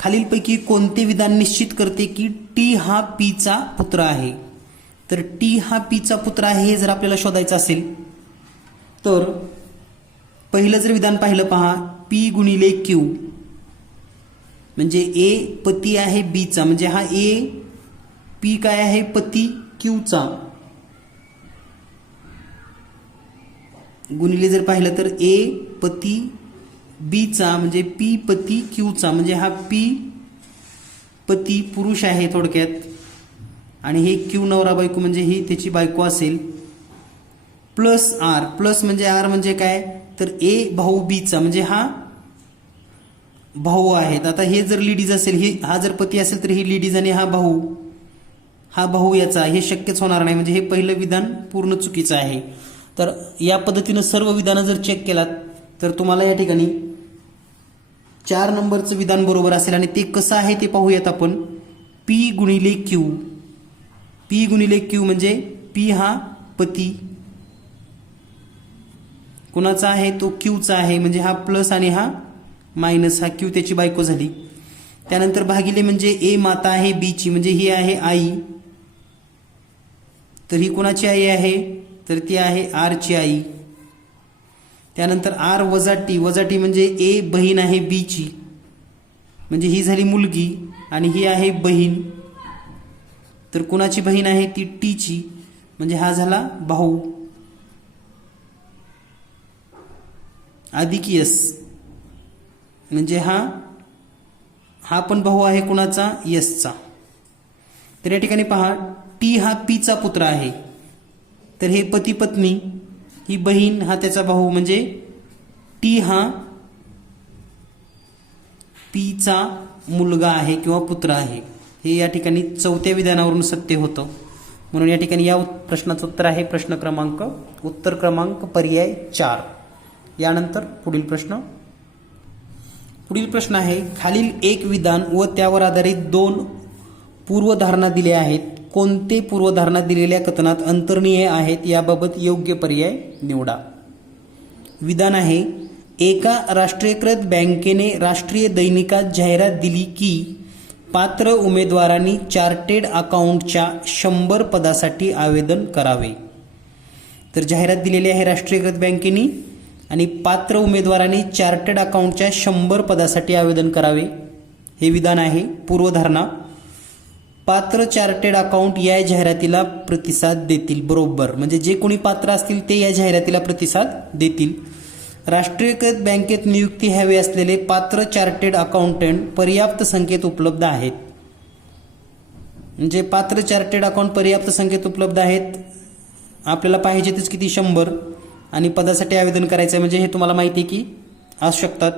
खालीलपैकी कोणते विधान निश्चित करते की टी हा पीचा पुत्र आहे. तर टी हा पीचा पुत्र आहे हे जर आपल्याला शोधायचं असेल तर पहिलं जर विधान पाहिलं पहा, पी गुणिले क्यू म्हणजे ए पती आहे बीचा, म्हणजे हा ए पी काय आहे पती क्यूचा, गुणिले जर पाहिलं तर ए पती बीचा म्हणजे पी पती क्यूचा, म्हणजे हा पी पती पुरुष आहे थोडक्यात, आणि हे क्यू नवरा बायको म्हणजे ही त्याची बायको असेल. प्लस आर, प्लस म्हणजे आर म्हणजे काय, तर ए भाऊ बीचा म्हणजे हा भाऊ आहेत. आता हे जर लेडीज असेल, हा जर पती असेल तर ही लेडीज आणि हा भाऊ याचा, हे शक्यच होणार नाही. म्हणजे हे पहिलं विधान पूर्ण चुकीचं आहे. तर या पद्धतीनं सर्व विधानं जर चेक केलात तर तुम्हाला या ठिकाणी 4 नंबरचं विधान बरोबर असेल. आणि ते कसं आहे ते पाहूयात आपण. पी गुणिले क्यू, पी गुणिले क्यू म्हणजे पी हा पती कुणाचा आहे, तो क्यूचा आहे, म्हणजे हा प्लस आणि हा मायनस, हा क्यू त्याची बायको झाली. त्यानंतर भागिले म्हणजे ए माता आहे बीची, म्हणजे ही आहे आई, तर ही कुणाची आई आहे, तर ती आहे आरची आई. त्यानंतर आर वजा टी, वजा टी म्हणजे ए बहीण आहे बीची, म्हणजे ही झाली मुलगी आणि ही आहे बहीण, तर कुणाची बहीण आहे ती टीची, म्हणजे हा झाला भाऊ. अधिक यस म्हणजे हा पण भाऊ आहे कुणाचा, यसचा. तर या ठिकाणी पहा, टी हा पीचा पुत्र आहे, तर हे पती पत्नी, ही बहीण, हा त्याचा भाऊ, म्हणजे टी हा पीचा मुलगा आहे किंवा पुत्र आहे. हे या ठिकाणी 4थ्या विधानावरून सत्य होतं. म्हणून या ठिकाणी या प्रश्नाचं उत्तर आहे उत्तर क्रमांक पर्याय 4. यानंतर पुढील प्रश्न आहे, खालील एक विधान व त्यावर आधारित 2 पूर्वधारणा दिल्या आहेत. कोणते पूर्वधारणा दिलेल्या कथनात अंतर्निहित आहेत याबाबत योग्य पर्याय निवडा. विधान आहे, एका राष्ट्रीयकृत बँकेने राष्ट्रीय दैनिकात जाहिरात दिली की पात्र उमेदवारांनी चार्टेड अकाउंटच्या 100 पदासाठी आवेदन करावे. तर जाहिरात दिलेली आहे राष्ट्रीयकृत बँकेने आणि पात्र उमेदवारांनी चार्टर्ड अकाउंटच्या 100 पदासाठी आवेदन करावे. हे विधान आहे. पूर्वधारणा, पात्र चार्टर्ड अकाउंट या जाहिरातीला प्रतिसाद देतील. बरोबर, म्हणजे जे कोणी पात्र असतील ते या जाहिरातीला प्रतिसाद देतील. राष्ट्रीयकृत बँकेत नियुक्ती हवी असलेले पात्र चार्टर्ड अकाउंटंट पर्याप्त संख्येत उपलब्ध आहेत. म्हणजे पात्र चार्टर्ड अकाउंट पर्याप्त संख्येत उपलब्ध आहेत. आपल्याला पाहिजे तेच किती, 100, आणि पदासाठी आवेदन करायचं म्हणजे हे तुम्हाला माहिती आहे की असू शकतात.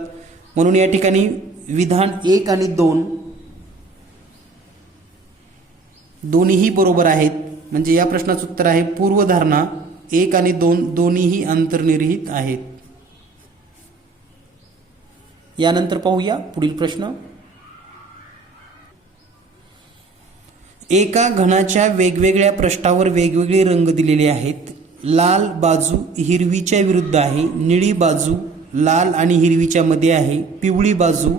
म्हणून या ठिकाणी विधान 1 आणि 2 दोन्हीही बरोबर आहेत. म्हणजे या प्रश्नाचं उत्तर आहे पूर्वधारणा 1 आणि 2 दोन्हीही अंतर्निहित आहेत. यानंतर पाहूया पुढील प्रश्न. एका घनाच्या वेगवेगळ्या पृष्ठावर वेगवेगळे रंग दिलेले आहेत. लाल बाजू हिरवीच्या विरुद्ध आहे, निळी बाजू लाल आणि हिरवीच्या मध्ये आहे, पिवळी बाजू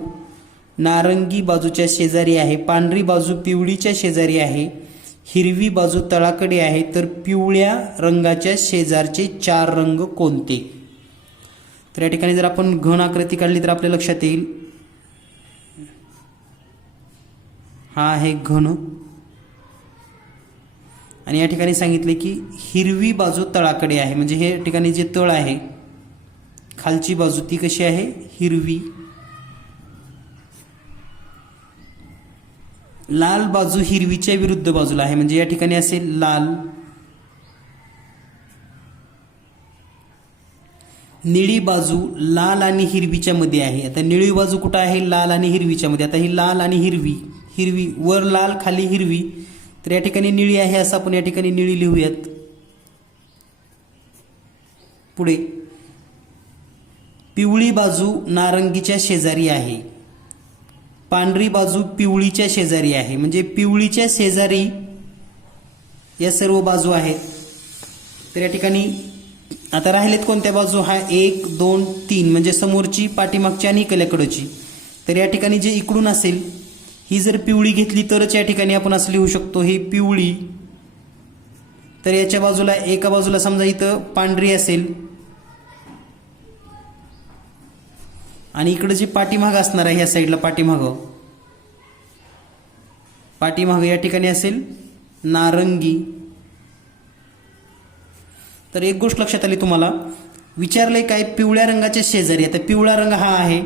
नारंगी बाजूच्या शेजारी आहे, पांढरी बाजू पिवळीच्या शेजारी आहे, हिरवी बाजू तळाकडे आहे. तर पिवळ्या रंगाच्या शेजारचे 4 रंग कोणते? तर या ठिकाणी जर आपण घन आकृती काढली तर आपल्या लक्षात येईल, हा आहे घन, आणि या ठिकाणी सांगितले की हिरवी बाजू तळाकडे आहे. म्हणजे हे ठिकाणी जे तळ आहे खालची बाजू ती कशी आहे, हिरवी. लाल बाजू हिरवीच्या विरुद्ध बाजूला आहे, म्हणजे या ठिकाणी असेल लाल. निळी बाजू लाल आणि हिरवीच्या मध्ये आहे. आता निळी बाजू कुठं आहे, लाल आणि हिरवीच्या मध्ये. आता ही लाल आणि हिरवी, हिरवी वर लाल खाली हिरवी, तर या ठिकाणी निळी आहे असं आपण या ठिकाणी निळी लिहूयात. पुढे पिवळी बाजू नारंगीच्या शेजारी आहे, पांढरी बाजू पिवळीच्या शेजारी आहे. म्हणजे पिवळीच्या शेजारी या सर्व बाजू आहेत. तर या ठिकाणी आता राहिलेत कोणत्या बाजू, हा 1 2 3 म्हणजे समोरची, पाठीमागची आणि इकडल्याकडची. तर या ठिकाणी जे इकडून असेल ही जर पिवळी घेतली तरच या ठिकाणी आपण असं लिहू शकतो ही पिवळी. तर याच्या बाजूला एका बाजूला समजा इथं पांढरी असेल आणि इकडे जे पाठीमाग असणार आहे या साईडला पाठीमाग या ठिकाणी असेल नारंगी. तर एक गोष्ट लक्षात आली तुम्हाला, विचारलंय काय, पिवळ्या रंगाच्या शेजारी. आता पिवळा रंग हा आहे,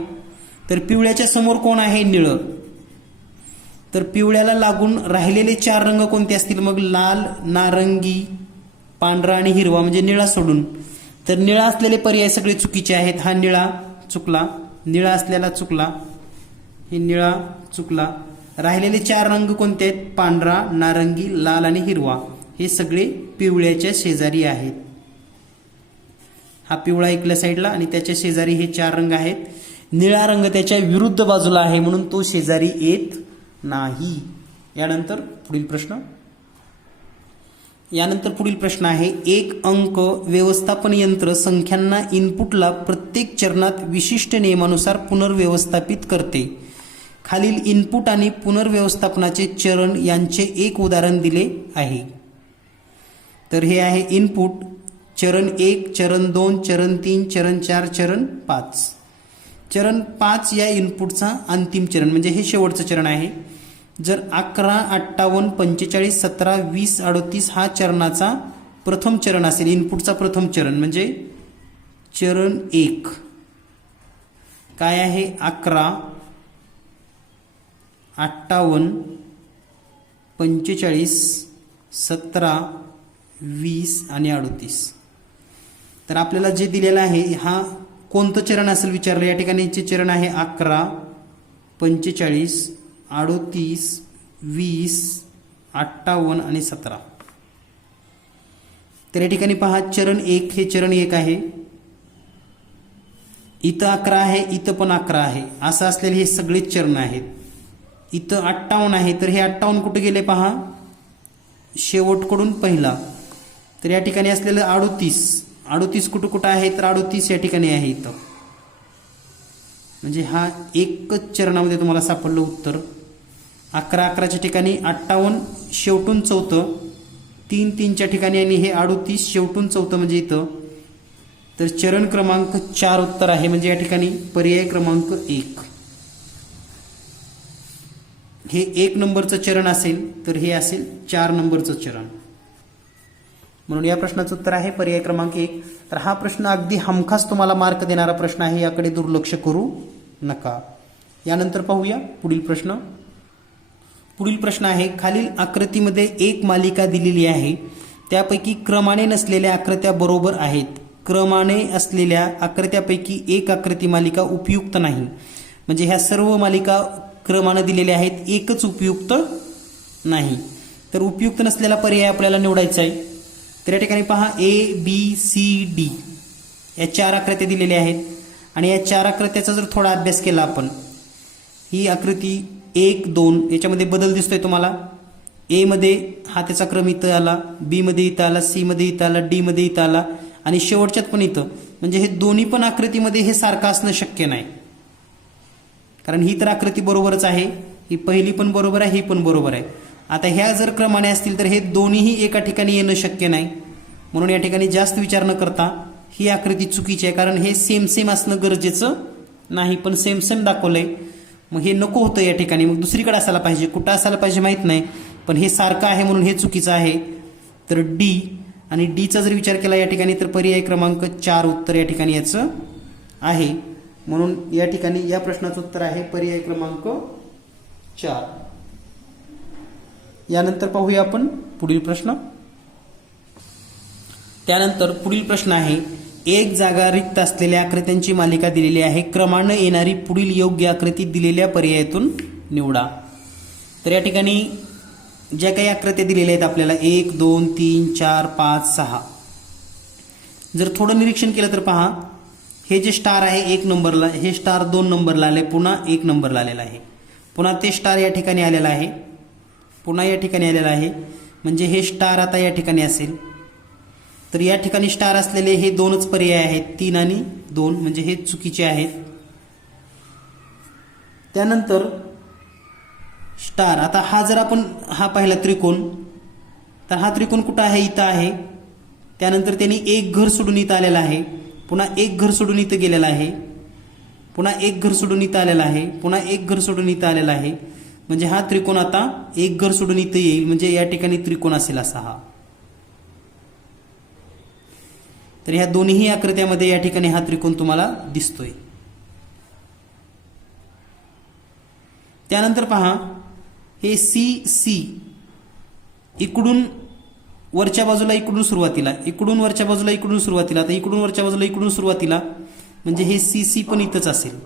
तर पिवळ्याच्या समोर कोण आहे, निळं. तर पिवळ्याला लागून राहिलेले 4 रंग कोणते असतील, मग लाल, नारंगी, पांढरा आणि हिरवा, म्हणजे निळा सोडून. तर निळा असलेले पर्याय सगळे चुकीचे आहेत. हा निळा चुकला, निळा असलेला चुकला, हे निळा चुकला. राहिलेले 4 रंग कोणते आहेत, पांढरा, नारंगी, लाल आणि हिरवा, हे सगळे पिवळ्याच्या शेजारी आहेत. हा पिवळा इकडल्या साईडला आणि त्याच्या शेजारी हे 4 रंग आहेत. निळा रंग त्याच्या विरुद्ध बाजूला आहे म्हणून तो शेजारी येत नाही. यानंतर पुढील प्रश्न आहे, एक अंक व्यवस्थापन यंत्र संख्यांना इनपुटला प्रत्येक चरणात विशिष्ट नियमानुसार पुनर्व्यवस्थापित करते. खालील इनपुट आणि पुनर्व्यवस्थापनाचे चरण यांचे एक उदाहरण दिले आहे. तर हे आहे इनपुट, चरण 1, चरण 2, चरण 3, चरण 4, चरण 5. चरण 5 या इनपुटचा अंतिम चरण म्हणजे हे शेवटचं चरण आहे. जर 11, 58, 45, 17, 20, 38 हा चरणाचा प्रथम चरण असेल, इनपुटचा प्रथम चरण म्हणजे चरण 1 काय आहे, 11, 58, 45, 17, 20 आणि 38. तर आपल्याला जे दिलेलं आहे हा कोणतं चरण असेल विचारलं. या ठिकाणीचे चरण आहे 11, 45, 38, 20, 58 आणि 17. तर या ठिकाणी पहा चरण 1 हे चरण 1 आहे. इथं 11 आहे, इथं पण 11 आहे, असं असलेले हे सगळे चरण आहेत. इथं 58 आहे, तर हे 58 कुठे गेले पहा, शेवटकडून पहिला, तर या ठिकाणी असलेलं 38 कुठं आहे, तर 38 या ठिकाणी आहे इथं. म्हणजे हा एकच चरणामध्ये तुम्हाला सापडलं उत्तर. 11 ठिकाणी 58 शेवटून चौथं, 3 ठिकाणी आणि हे 38 शेवटून चौथं म्हणजे इथं. तर चरण क्रमांक 4 उत्तर आहे, म्हणजे या ठिकाणी पर्याय क्रमांक 1. हे 1 नंबरचं चरण असेल तर हे असेल 4 नंबरचं चरण. म्हणून या प्रश्नाचं उत्तर आहे पर्याय क्रमांक 1. तर हा प्रश्न अगदी हमखास तुम्हाला मार्क देणारा प्रश्न आहे, याकडे दुर्लक्ष करू नका. यानंतर पाहूया पुढील प्रश्न. पुढील प्रश्न आहे, खालील आकृतीमध्ये एक मालिका दिलेली आहे, त्यापैकी क्रमाने नसलेल्या आकृत्या बरोबर आहेत. क्रमाने असलेल्या आकृत्यापैकी एक आकृती मालिका उपयुक्त नाही. म्हणजे ह्या सर्व मालिका क्रमाने दिलेल्या आहेत, एकच उपयुक्त नाही. तर उपयुक्त नसलेला पर्याय आपल्याला निवडायचा आहे. तर या ठिकाणी पहा, ABCD या 4 आकृत्या दिलेल्या आहेत आणि या 4 आकृत्याचा जर थोडा अभ्यास केला आपण, ही आकृती 1, 2 याच्यामध्ये बदल दिसतोय तुम्हाला. ए मध्ये हा त्याचा क्रम इथं आला, बी मध्ये इथं आला, सी मध्ये इथं आला, डी मध्ये इथं आला आणि शेवटच्यात पण इथं. म्हणजे हे दोन्ही पण आकृतीमध्ये हे सारखं असणं शक्य नाही, कारण ही तर आकृती बरोबरच आहे, ही पहिली पण बरोबर आहे, ही पण बरोबर आहे. आता ह्या जर क्रमाने असतील तर हे दोन्हीही एका ठिकाणी येणं शक्य नाही. म्हणून या ठिकाणी जास्त विचार न करता ही आकृती चुकीची आहे, कारण हे सेम असणं गरजेचं नाही, पण सेम दाखवलंय. मग हे नको होतं या ठिकाणी, मग दुसरीकडे असायला पाहिजे. कुठं असायला पाहिजे माहीत नाही, पण हे सारखं आहे म्हणून हे चुकीचं आहे. तर डी आणि डीचा जर विचार केला या ठिकाणी तर पर्याय क्रमांक 4 उत्तर या ठिकाणी याचं आहे. म्हणून या ठिकाणी या प्रश्नाचं उत्तर आहे पर्याय क्रमांक 4. यानंतर पाहूया आपण पुढील प्रश्न. त्यानंतर पुढील प्रश्न आहे, एक जागा रिक्त असलेल्या आकृत्यांची मालिका दिलेली आहे, क्रमाने येणारी पुढील योग्य आकृती दिलेल्या पर्यायातून निवडा. तर या ठिकाणी ज्या काही आकृत्या दिलेल्या आहेत आपल्याला 1, 2, 3, 4, 5, 6, जर थोडं निरीक्षण केलं तर पहा, हे जे स्टार आहे 1 नंबरला, हे स्टार 2 नंबरला आले, पुन्हा 1 नंबरला आलेला आहे, पुन्हा ते स्टार या ठिकाणी आलेला आहे, पुन्हा या ठिकाणी आलेला आहे. म्हणजे हे स्टार आता या ठिकाणी असेल. तर या ठिकाणी स्टार असलेले हे 2च पर्याय आहेत, 3 आणि 2, म्हणजे हे चुकीचे आहेत. त्यानंतर स्टार, आता हा जर आपण हा पाहिला त्रिकोण, तर हा त्रिकोण कुठं आहे, इथं आहे. त्यानंतर त्यांनी एक घर सोडून इथं आलेला आहे, पुन्हा एक घर सोडून इथं गेलेला आहे, पुन्हा एक घर सोडून इथं आलेला आहे, पुन्हा एक घर सोडून इथं आलेला आहे. म्हणजे हा त्रिकोण आता एक घर सोडून इथं येईल, म्हणजे या ठिकाणी त्रिकोण असेल असा हा. तर ह्या दोन्ही आकृत्यामध्ये या ठिकाणी हा त्रिकोण तुम्हाला दिसतोय. त्यानंतर पहा, हे CC इकडून वरच्या बाजूला इकडून सुरुवातीला, इकडून वरच्या बाजूला इकडून सुरुवातीला, आता इकडून वरच्या बाजूला इकडून सुरुवातीला, म्हणजे हे CC पण इथंच असेल.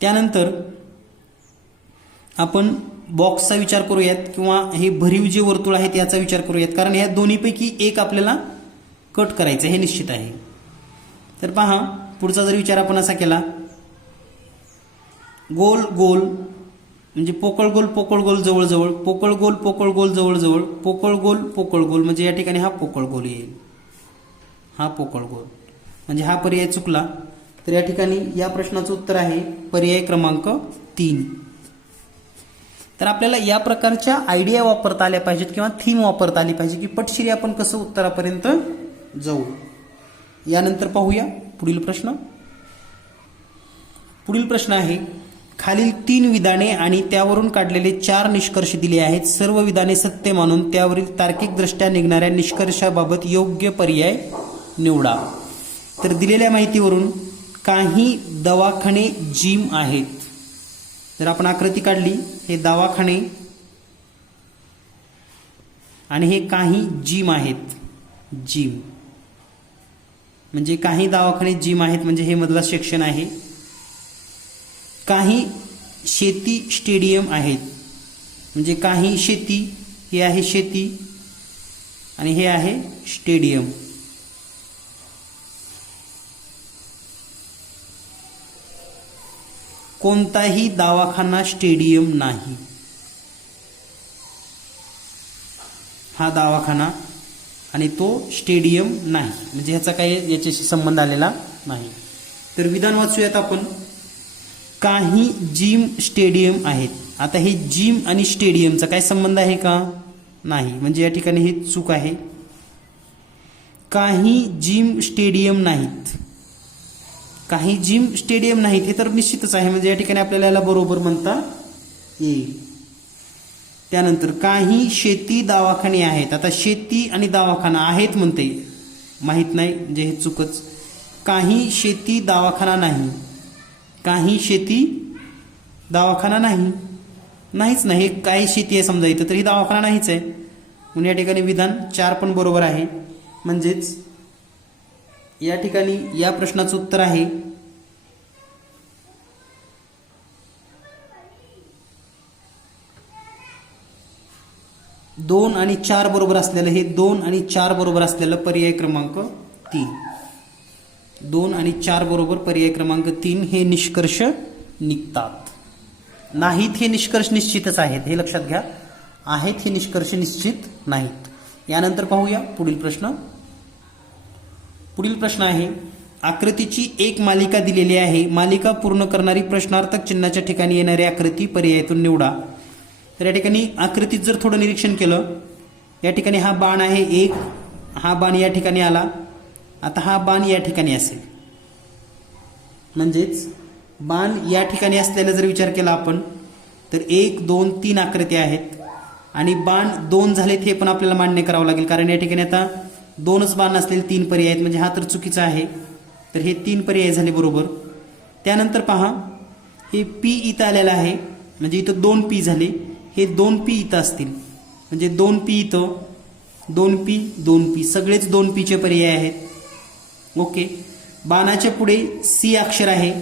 त्यानंतर आपण बॉक्सचा विचार करूयात किंवा हे भरीव जे वर्तुळ आहेत याचा विचार करूयात, कारण या दोन्हीपैकी एक आपल्याला कट करायचं हे निश्चित आहे. तर पहा, पुढचा जर विचार आपण असा केला, गोल गोल म्हणजे पोकळ गोल जवळजवळ, पोकळ गोल जवळजवळ, पोकळ गोल म्हणजे या ठिकाणी हा पोकळ गोल येईल, हा पोकळ गोल, म्हणजे हा पर्याय चुकला. तर या ठिकाणी या प्रश्नाचं उत्तर आहे पर्याय क्रमांक 3. तर आपल्याला या प्रकारच्या आयडिया वापरता आल्या पाहिजेत किंवा थीम वापरता आली पाहिजे की पटशिरी आपण कसं उत्तरापर्यंत जाऊ. यानंतर पाहूया पुढील प्रश्न. पुढील प्रश्न आहे, खालील 3 विधाने आणि त्यावरून काढलेले 4 निष्कर्ष दिले आहेत. सर्व विधाने सत्य मानून त्यावरील तार्किकदृष्ट्या निघणाऱ्या निष्कर्षाबाबत योग्य पर्याय निवडा. तर दिलेल्या माहितीवरून काही दवाखाने जिम आहेत. जर आपण आकृती काढली, हे दवाखाने आणि हे काही जिम आहेत. जिम म्हणजे काही दवाखाने जिम आहेत, म्हणजे हे मधला सेक्शन आहे. काही शेती स्टेडियम आहेत, म्हणजे काही शेती, हे आहे शेती आणि हे आहे स्टेडियम. कोणताही दवाखाना स्टेडियम नाही. हा दवाखाना आणि तो स्टेडियम नाही, म्हणजे ह्याचा काही याच्याशी संबंध आलेला नाही. तर विधान वाचूयात आपण. काही जिम स्टेडियम आहेत. आता हे जिम आणि स्टेडियमचा काय संबंध आहे का? नाही, म्हणजे या ठिकाणी हे चूक आहे. काही जिम स्टेडियम नाहीत. काही जिम स्टेडियम नाहीत हे तर निश्चितच आहे, म्हणजे या ठिकाणी आपल्याला याला बरोबर म्हणता येईल. त्यानंतर काही शेती दवाखाने आहेत. आता शेती आणि दवाखाना आहेत म्हणते, माहीत नाही, म्हणजे हे चुकच. काही शेती दवाखाना नाही. काही शेती दवाखाना नाही, नाहीच नाही. हे काही शेती आहे समजा इथं, तर ही दवाखाना नाहीच आहे, म्हणून या ठिकाणी विधान 4 पण बरोबर आहे. म्हणजेच या ठिकाणी या प्रश्नाचं उत्तर आहे 2 आणि 4 बरोबर असलेलं, हे 2 आणि 4 बरोबर असलेलं पर्याय क्रमांक 3. 2 आणि 4 बरोबर पर्याय क्रमांक 3 हे निष्कर्ष निघतात. नाहीत हे निष्कर्ष निश्चितच आहेत, हे लक्षात घ्या. आहेत हे निष्कर्ष निश्चित नाहीत. यानंतर पाहूया पुढील प्रश्न. पुढील प्रश्न आहे, आकृतीची एक मालिका दिलेली आहे. मालिका पूर्ण करणारी प्रश्नार्थक चिन्हाच्या ठिकाणी येणारी आकृती पर्यायातून निवडा. तर या ठिकाणी आकृतीत जर थोडं निरीक्षण केलं, या ठिकाणी हा बाण आहे एक, हा बाण या ठिकाणी आला. आता हा बाण या ठिकाणी असेल, म्हणजेच बाण या ठिकाणी असलेला जर विचार केला आपण, तर 1 2 3 आकृत्या आहेत आणि बाण 2 झालेत हे पण आपल्याला मान्य करावं लागेल, कारण या ठिकाणी आता 2च बाण असलेले 3 पर्याय आहेत, म्हणजे हा तर चुकीचा आहे. तर हे 3 पर्याय झाले बरोबर. त्यानंतर पहा, हे पी इथं आलेलं आहे, म्हणजे इथं 2 पी झाले. हे 2 पी इथं असतील, म्हणजे 2 पी इथं, 2 पी 2 पी, सगळेच 2 पीचे पर्याय आहेत. ओके. बाणाच्या पुढे सी अक्षर आहे,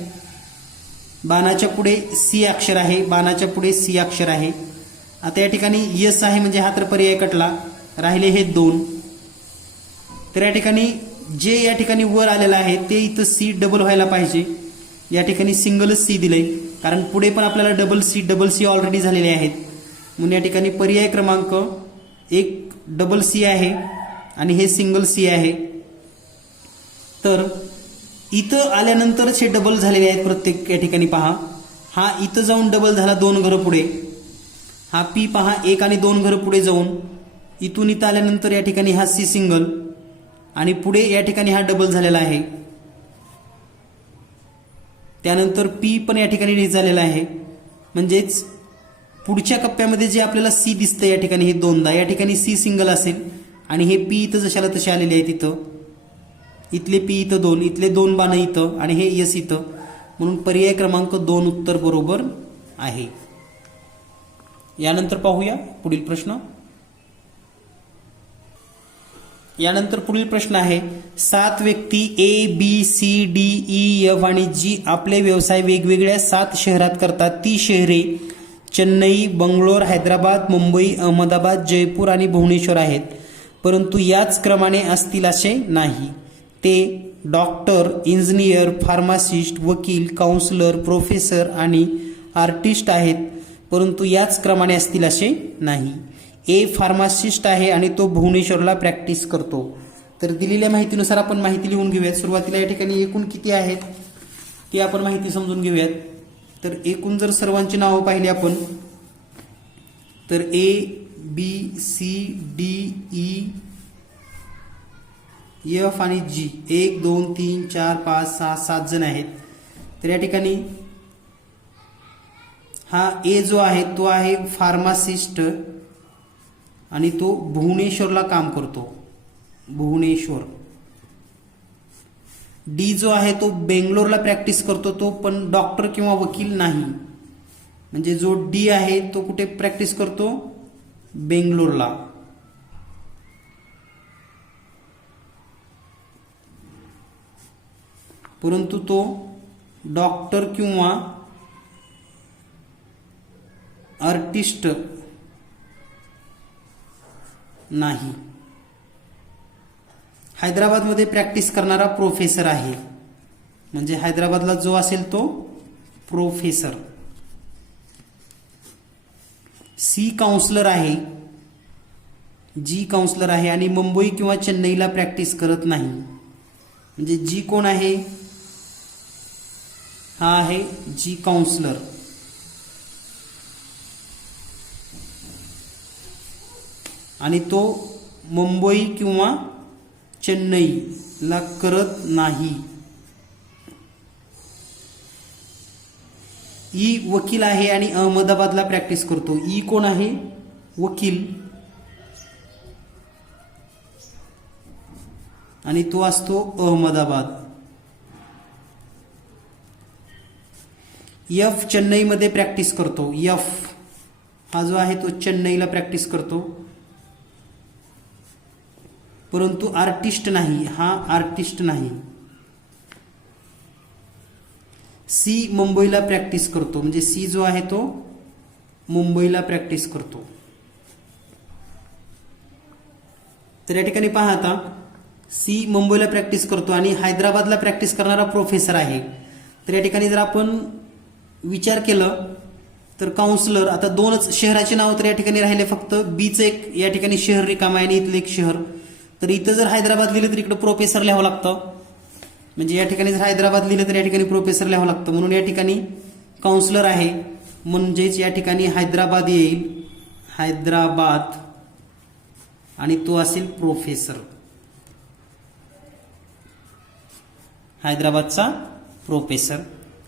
बाणाच्या पुढे सी अक्षर आहे, बाणाच्या पुढे सी अक्षर आहे. आता या ठिकाणी यस आहे, म्हणजे हा तर पर्याय कटला, राहिले हे 2. तर या ठिकाणी जे या ठिकाणी वर आलेलं आहे ते इथं सी डबल व्हायला पाहिजे. या ठिकाणी सिंगलच सी दिलंय, कारण पुढे पण आपल्याला डबल सी ऑलरेडी झालेले आहेत, म्हणून या ठिकाणी पर्याय क्रमांक 1 डबल सी आहे आणि हे सिंगल सी आहे. तर इथं आल्यानंतरच हे डबल झालेले आहेत प्रत्येक. या ठिकाणी पहा, हा इथं जाऊन डबल झाला 2 घरं पुढे. हा पी पहा 1 आणि 2 घरं पुढे जाऊन इथून इथं आल्यानंतर या ठिकाणी हा सी सिंगल आणि पुढे या ठिकाणी हा डबल झालेला आहे. त्यानंतर पी पण या ठिकाणी झालेला आहे, म्हणजेच पुढच्या कप्प्यामध्ये जे आपल्याला सी दिसतं या ठिकाणी हे 2दा, या ठिकाणी सी सिंगल असेल आणि हे पी इथं जशाला तसे आलेले आहेत. इथं इथले पी इथं 2, इथले 2 बाण इथं आणि हे यस इथं, म्हणून पर्याय क्रमांक 2 उत्तर बरोबर आहे. यानंतर पाहूया पुढील प्रश्न. यानंतर पुढील प्रश्न आहे, 7 व्यक्ती A B C D E F आणि G आपले व्यवसाय वेगवेगळ्या 7 शहरात करतात. ती शहरे चेन्नई, बंगलोर, हैदराबाद, मुंबई, अहमदाबाद, जयपूर आणि भुवनेश्वर आहेत, परंतु याच क्रमाने असतील असे नाही. ते डॉक्टर, इंजिनियर, फार्मासिस्ट, वकील, काउन्सिलर, प्रोफेसर आणि आर्टिस्ट आहेत, परंतु याच क्रमाने असतील असे नाही. ए फार्मासिस्ट आहे आणि तो भुवनेश्वरला प्रॅक्टिस करतो. तर दिलेल्या माहितीनुसार आपण माहिती लिहून घेऊयात. सुरुवातीला या ठिकाणी एकूण किती आहेत ते आपण माहिती समजून घेऊयात. तर एकूण जर सर्वांची नावं पाहिली आपण, तर A B C D E F आणि G 1 2 3 4 5 6 7 जण आहेत. तर या ठिकाणी हा ए जो आहे तो आहे फार्मासिस्ट आणि तो भुवनेश्वरला काम करतो, भुवनेश्वर. डी जो आहे तो बेंगलोरला प्रॅक्टिस करतो, तो पण डॉक्टर किंवा वकील नाही, म्हणजे जो डी आहे तो कुठे प्रॅक्टिस करतो, बेंगलोरला. परंतु तो डॉक्टर किंवा आर्टिस्ट नाही. हैदराबादमध्ये प्रॅक्टिस करणारा प्रोफेसर आहे, म्हणजे हैदराबादला जो असेल तो प्रोफेसर. सी काउन्सलर आहे, जी काउन्सलर आहे आणि मुंबई किंवा चेन्नईला प्रॅक्टिस करत नाही. म्हणजे जी कोण आहे, हा आहे जी काउन्सलर. आणि तो मुंबई किंवा चेन्नईला करत नाही. ई वकील आहे आणि अहमदाबादला प्रॅक्टिस करतो. ई कोण आहे, वकील, आणि तो असतो अहमदाबाद. एफ चेन्नईमध्ये प्रॅक्टिस करतो. एफ हा जो आहे तो चेन्नईला प्रॅक्टिस करतो, परंतु आर्टिस्ट नाही, हा आर्टिस्ट नाही. सी मुंबईला प्रॅक्टिस करतो, म्हणजे सी जो आहे तो मुंबईला प्रॅक्टिस करतो. तर या ठिकाणी पहा, आता सी मुंबईला प्रॅक्टिस करतो आणि हैदराबादला प्रॅक्टिस करणारा प्रोफेसर आहे. तर या ठिकाणी जर आपण विचार केलं तर काउन्सलर, आता दोनच शहराची नावं तर या ठिकाणी राहिले, फक्त बीचं एक या ठिकाणी शहर रिकाम आहे आणि इथलं एक शहर. तर इथं जर हैदराबाद लिहिलं तर इकडे प्रोफेसर लिहावं लागतं. म्हणजे या ठिकाणी जर हैदराबाद लिहिलं तर या ठिकाणी प्रोफेसर लिहावं लागतं. म्हणून या ठिकाणी काउन्सलर आहे, म्हणजेच या ठिकाणी हैदराबाद येईल, हैदराबाद, आणि तो असेल प्रोफेसर, हैदराबादचा प्रोफेसर.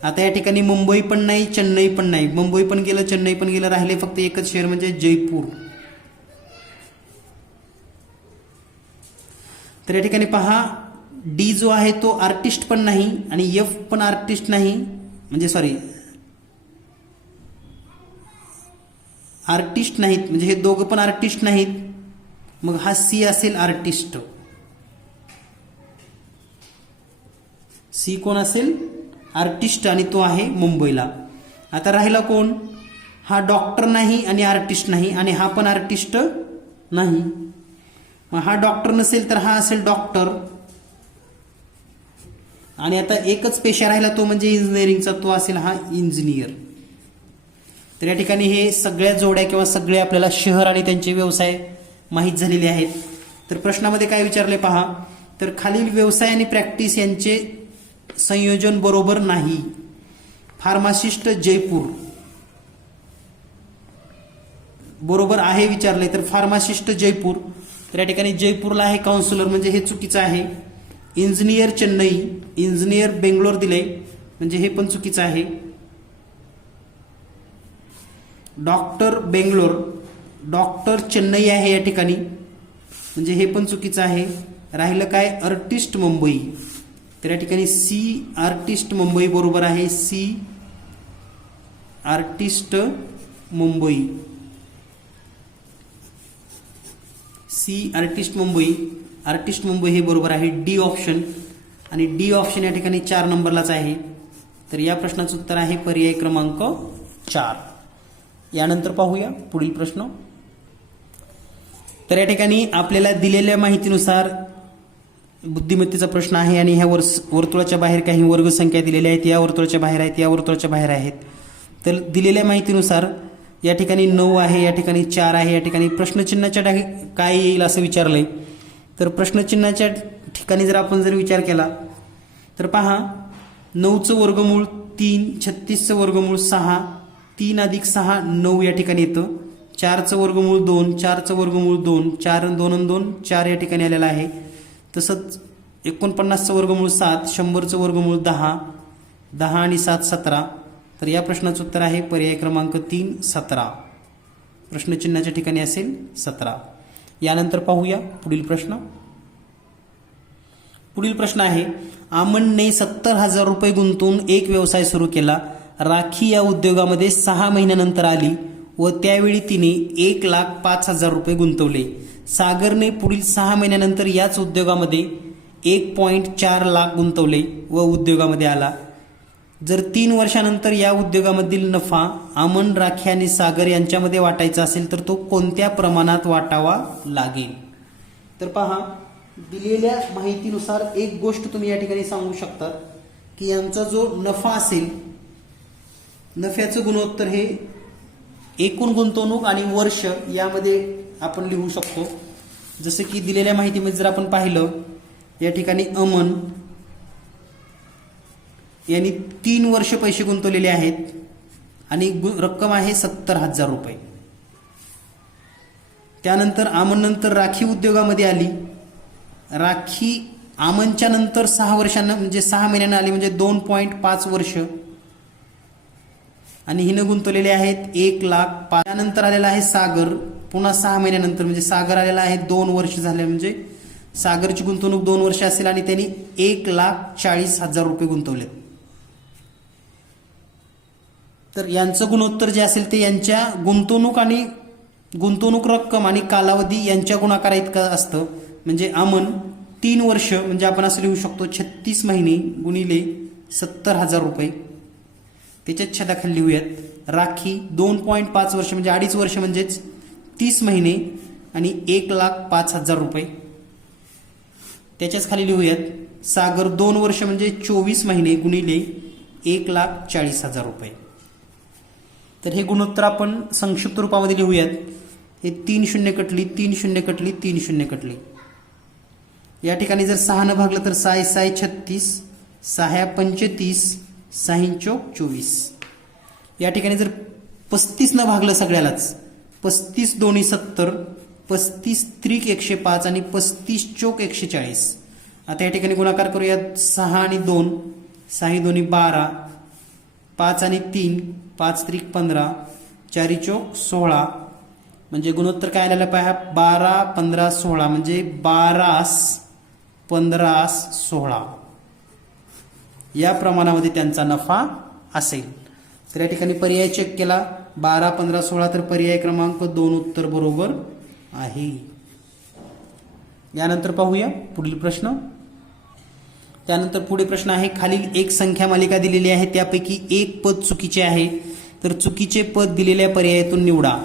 आता या ठिकाणी मुंबई पण नाही, चेन्नई पण नाही. मुंबई पण गेलं, चेन्नई पण गेलं, राहिले फक्त एकच शहर म्हणजे जयपूर. तर या ठिकाणी पहा, डी जो आहे तो आर्टिस्ट पण नाही आणि एफ पण आर्टिस्ट नाही, म्हणजे सॉरी आर्टिस्ट नाहीत, म्हणजे हे दोघं पण आर्टिस्ट नाहीत. मग हा सी असेल आर्टिस्ट. सी कोण असेल, आर्टिस्ट, आणि तो आहे मुंबईला. आता राहिला कोण, हा डॉक्टर नाही आणि आर्टिस्ट नाही, आणि हा पण आर्टिस्ट नाही. मग हा डॉक्टर नसेल तर हा असेल डॉक्टर. आणि आता एकच पेशा राहिला तो म्हणजे इंजिनिअरिंगचा, तो असेल हा इंजिनियर. तर या ठिकाणी हे सगळ्या जोड्या किंवा सगळे आपल्याला शहर आणि त्यांचे व्यवसाय माहीत झालेले आहेत. तर प्रश्नामध्ये काय विचारले पहा, तर खालील व्यवसाय आणि प्रॅक्टिस यांचे संयोजन बरोबर नाही. फार्मासिस्ट जयपूर बरोबर आहे विचारले, तर फार्मासिस्ट जयपूर. तर या ठिकाणी जयपूरला आहे काउन्सिलर, म्हणजे हे चुकीचं आहे. इंजिनियर चेन्नई, इंजिनियर बेंगलोर दिले, म्हणजे हे पण चुकीचं आहे. डॉक्टर बेंगलोर, डॉक्टर चेन्नई आहे या ठिकाणी, म्हणजे हे पण चुकीचं आहे. राहिलं काय, आर्टिस्ट मुंबई. तर या ठिकाणी सी आर्टिस्ट मुंबई बरोबर आहे. C artist Mumbai, C artist Mumbai, artist Mumbai हे बरोबर आहे. डी ऑप्शन, आणि डी ऑप्शन या ठिकाणी 4 नंबरलाच आहे. तर या प्रश्नाचं उत्तर आहे पर्याय क्रमांक 4. यानंतर पाहूया पुढील प्रश्न. तर या ठिकाणी आपल्याला दिलेल्या माहितीनुसार बुद्धिमत्तेचा प्रश्न आहे आणि ह्या वर्तुळाच्या बाहेर काही वर्गसंख्या दिलेल्या आहेत. या वर्तुळाच्या बाहेर आहेत, या वर्तुळाच्या बाहेर आहेत. तर दिलेल्या माहितीनुसार या ठिकाणी 9 आहे, या ठिकाणी 4 आहे, या ठिकाणी प्रश्नचिन्हाच्या काय येईल असं विचारलंय. तर प्रश्नचिन्हाच्या ठिकाणी जर आपण विचार केला तर पहा, 9चं वर्गमूळ 3, 36चं वर्गमूळ 6, 3 अधिक 6 9 या ठिकाणी येतं. 4चं वर्गमूळ 2, 4चं वर्गमूळ 2, 4 2 आणि 2 4 या ठिकाणी आलेला आहे. तसंच 49चं वर्गमूळ 7, 100चं वर्गमूळ 10, 10 आणि 7 17. तर या प्रश्नाचं उत्तर आहे पर्याय क्रमांक 3 17. प्रश्नचिन्हाच्या ठिकाणी असेल 17. यानंतर पाहूया पुढील प्रश्न. पुढील प्रश्न आहे, आमनने 70,000 रुपये गुंतवून एक व्यवसाय सुरू केला. राखी या उद्योगामध्ये 6 महिन्यानंतर आली व त्यावेळी तिने 1,05,000 रुपये गुंतवले. सागरने पुढील 6 महिन्यानंतर याच उद्योगामध्ये 1.4 लाख गुंतवले व उद्योगामध्ये आला. जर 3 वर्षानंतर या उद्योगामधील नफा अमन, राखी आणि सागर यांच्यामध्ये वाटायचा असेल तर तो कोणत्या प्रमाणात वाटावा लागेल. तर पहा, दिलेल्या माहितीनुसार एक गोष्ट तुम्ही या ठिकाणी सांगू शकता की यांचा जो नफा असेल नफ्याचं गुणोत्तर हे एकूण गुंतवणूक आणि वर्ष यामध्ये आपण लिहू शकतो. जसं की दिलेल्या माहितीमध्ये जर आपण पाहिलं, या ठिकाणी अमन यांनी 3 वर्ष पैसे गुंतवलेले आहेत आणि रक्कम आहे 70,000 रुपये. त्यानंतर अमन नंतर राखी उद्योगामध्ये आली. राखी अमनच्या नंतर 6 वर्षांना म्हणजे 6 महिन्यांना आली, म्हणजे 2.5 वर्ष, आणि हिनं गुंतवलेले आहेत 1,05,000. त्यानंतर आलेला आहे सागर, पुन्हा 6 महिन्यानंतर, म्हणजे सागर आलेला आहे 2 वर्ष झाले, म्हणजे सागरची गुंतवणूक 2 वर्ष असेल आणि त्यांनी 1,40,000 रुपये गुंतवले. तर यांचं गुणोत्तर जे असेल ते यांच्या गुंतवणूक रक्कम आणि कालावधी यांच्या गुणाकारा इतकं असतं. म्हणजे अमन 3 वर्ष, म्हणजे आपण असं लिहू शकतो 36 महिने गुणिले 70,000 रुपये, त्याच्यात छेदाखाली लिहूयात. राखी 2.5 वर्ष म्हणजे 2.5 वर्ष म्हणजेच 30 महिने आणि 1,05,000 रुपये, त्याच्याच खाली लिहूयात. सागर 2 वर्ष म्हणजे 24 महिने गुणिले 1,40,000 रुपये. तर हे गुणोत्तर आपण संक्षिप्त रूपामध्ये लिहूयात. हे 3 शून्य कटली, 3 शून्य कटली, 3 शून्य कटली. या ठिकाणी जर 6 न भागलं तर 6 6 36, 6 35, 6 चौक 24. या ठिकाणी जर 35 न भागलं सगळ्यालाच, 35 दोन्ही 70, 35 त्रिक 105 आणि 35 चौक 140. आता या ठिकाणी गुणाकार करूयात. 6 आणि 2, 6 दोन्ही 12, 5 आणि 3, 5 त्रिक 15, 4 चौक 16. म्हणजे गुणोत्तर काय आलेलं पाहिजे, 12, 15, 16, म्हणजे 12, 15, 16 या प्रमाणामध्ये त्यांचा नफा असेल. तर या ठिकाणी पर्याय चेक केला, 12, 15, 16, तर पर्याय क्रमांक 2 उत्तर बरोबर आहे. यानंतर पाहूया पुढील प्रश्न. त्यानंतर पुढे प्रश्न आहे, खालील एक संख्या मालिका दिलेली आहे, त्यापैकी एक पद चुकीचे आहे, तर चुकीचे पद दिलेल्या पर्यायातून निवडा.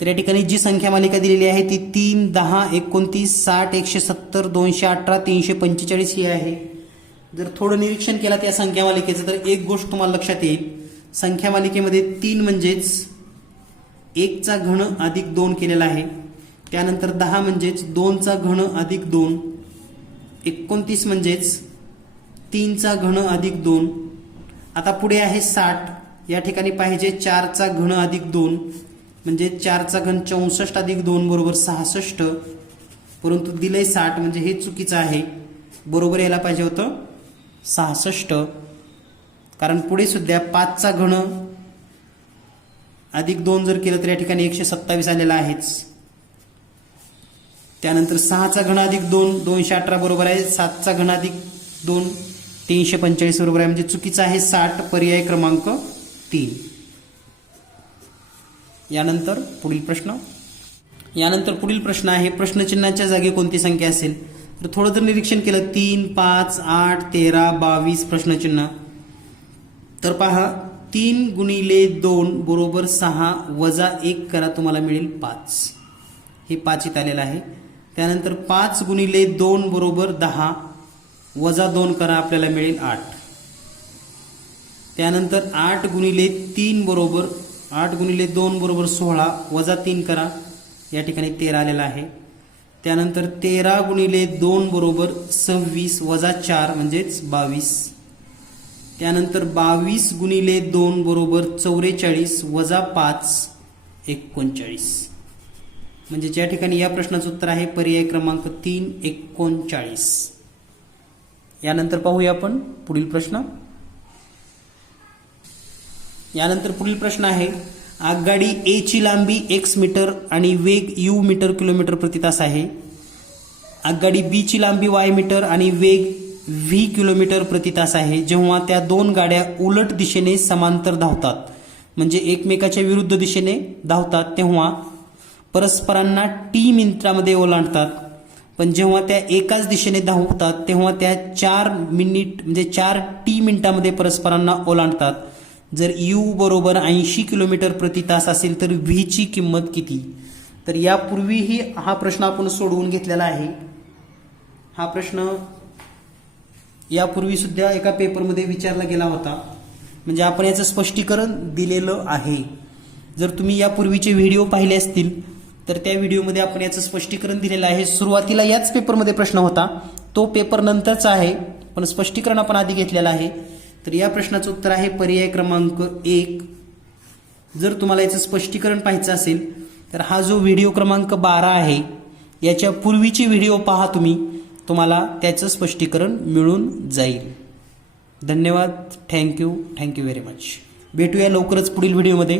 तर या ठिकाणी जी संख्या मालिका दिलेली आहे ती 3, 10, 29, 60, 170, 218, 345 ही आहे. जर थोडं निरीक्षण केलं त्या संख्या मालिकेचं तर एक गोष्ट तुम्हाला लक्षात येईल. संख्या मालिकेमध्ये 3 म्हणजेच 1 चा घन अधिक 2 केलेला आहे. त्यानंतर 10 म्हणजेच 2 चा घन अधिक 2, 29 म्हणजेच 3 चा घन अधिक 2. आता पुढे आहे 60. या ठिकाणी पाहिजे 4 चा घन अधिक 2, म्हणजे 4 चा घन 64 अधिक 2 बरोबर 66, परंतु दिलंय 60, म्हणजे हे चुकीचं आहे. बरोबर यायला पाहिजे होतं 66, कारण पुढे सुद्धा 5 चा घन अधिक 2 जर केलं तर या ठिकाणी 127 आलेला आहेच. त्यानंतर 6 चा घन अधिक 2, 218 बरोबर आहे. 7 चा घन अधिक 2, 345 बरोबर आहे, म्हणजे चुकीचं आहे 60, पर्याय क्रमांक 3. यानंतर पुढील प्रश्न आहे, प्रश्नचिन्हाच्या जागी कोणती संख्या असेल. तर थोडं जर निरीक्षण केलं, 3, 5, 8, 13, 22 प्रश्नचिन्ह, तर पहा 3 गुणिले 2 बरोबर 6 वजा 1 करा, तुम्हाला मिळेल 5. हे 5 इथं आलेलं आहे. त्यानंतर 5 गुणिले 2 बरोबर 10 वजा 2 करा, आपल्याला मिळेल 8. त्यानंतर 8 गुणिले 2 बरोबर 16 वजा 3 करा, या ठिकाणी 13 आलेला आहे. त्यानंतर 13 गुणिले 2 बरोबर 26 वजा 4 म्हणजेच 22. त्यानंतर 22 गुणिले 2 बरोबर 44 वजा 5 39. म्हणजे या ठिकाणी या प्रश्नाचं उत्तर आहे पर्याय क्रमांक 3 39. यानंतर पाहूया आपण पुढील प्रश्न. यानंतर पुढील प्रश्न आहे, आगगाडी ए ची लांबी x मीटर आणि वेग u मीटर किलोमीटर प्रति तास आहे. आगगाडी बी ची लांबी y मीटर आणि वेग v किलोमीटर प्रति तास आहे. जेव्हा त्या दोन गाड्या उलट दिशेने समांतर धावतात, म्हणजे एकमेकाच्या विरुद्ध दिशेने धावतात, तेव्हा परस्परांना t मिनिटांमध्ये ओलांडतात. पण जेव्हा त्या एकाच दिशेने धावतात तेव्हा त्या 4 मिनिट म्हणजे 4 t मिनिटांमध्ये परस्परांना ओलांडतात. जर u बरोबर 80 किलोमीटर प्रति तास असेल तर v ची किंमत किती. तर यापूर्वीही हा प्रश्न आपण सोडवून घेतलेला आहे. हा प्रश्न यापूर्वी सुद्धा एका पेपरमध्ये विचारला गेला होता. म्हणजे आपण याचं स्पष्टीकरण दिलेलं आहे. जर तुम्ही यापूर्वीचे व्हिडिओ पाहिले असतील तर त्या व्हिडिओमध्ये आपण याचं स्पष्टीकरण दिलेलं आहे. सुरुवातीला याच पेपरमध्ये प्रश्न होता, तो पेपर नंतरचा आहे, पण स्पष्टीकरण आपण आधी घेतलेलं आहे. तर या प्रश्नाचं उत्तर आहे पर्याय क्रमांक 1. जर तुम्हाला याचं स्पष्टीकरण पाहायचं असेल तर हा जो व्हिडिओ क्रमांक 12 आहे याच्या पूर्वीची व्हिडिओ पहा तुम्ही, तुम्हाला त्याचं स्पष्टीकरण मिळून जाईल. धन्यवाद. Thank you very much. भेटूया लवकरच पुढील व्हिडिओमध्ये.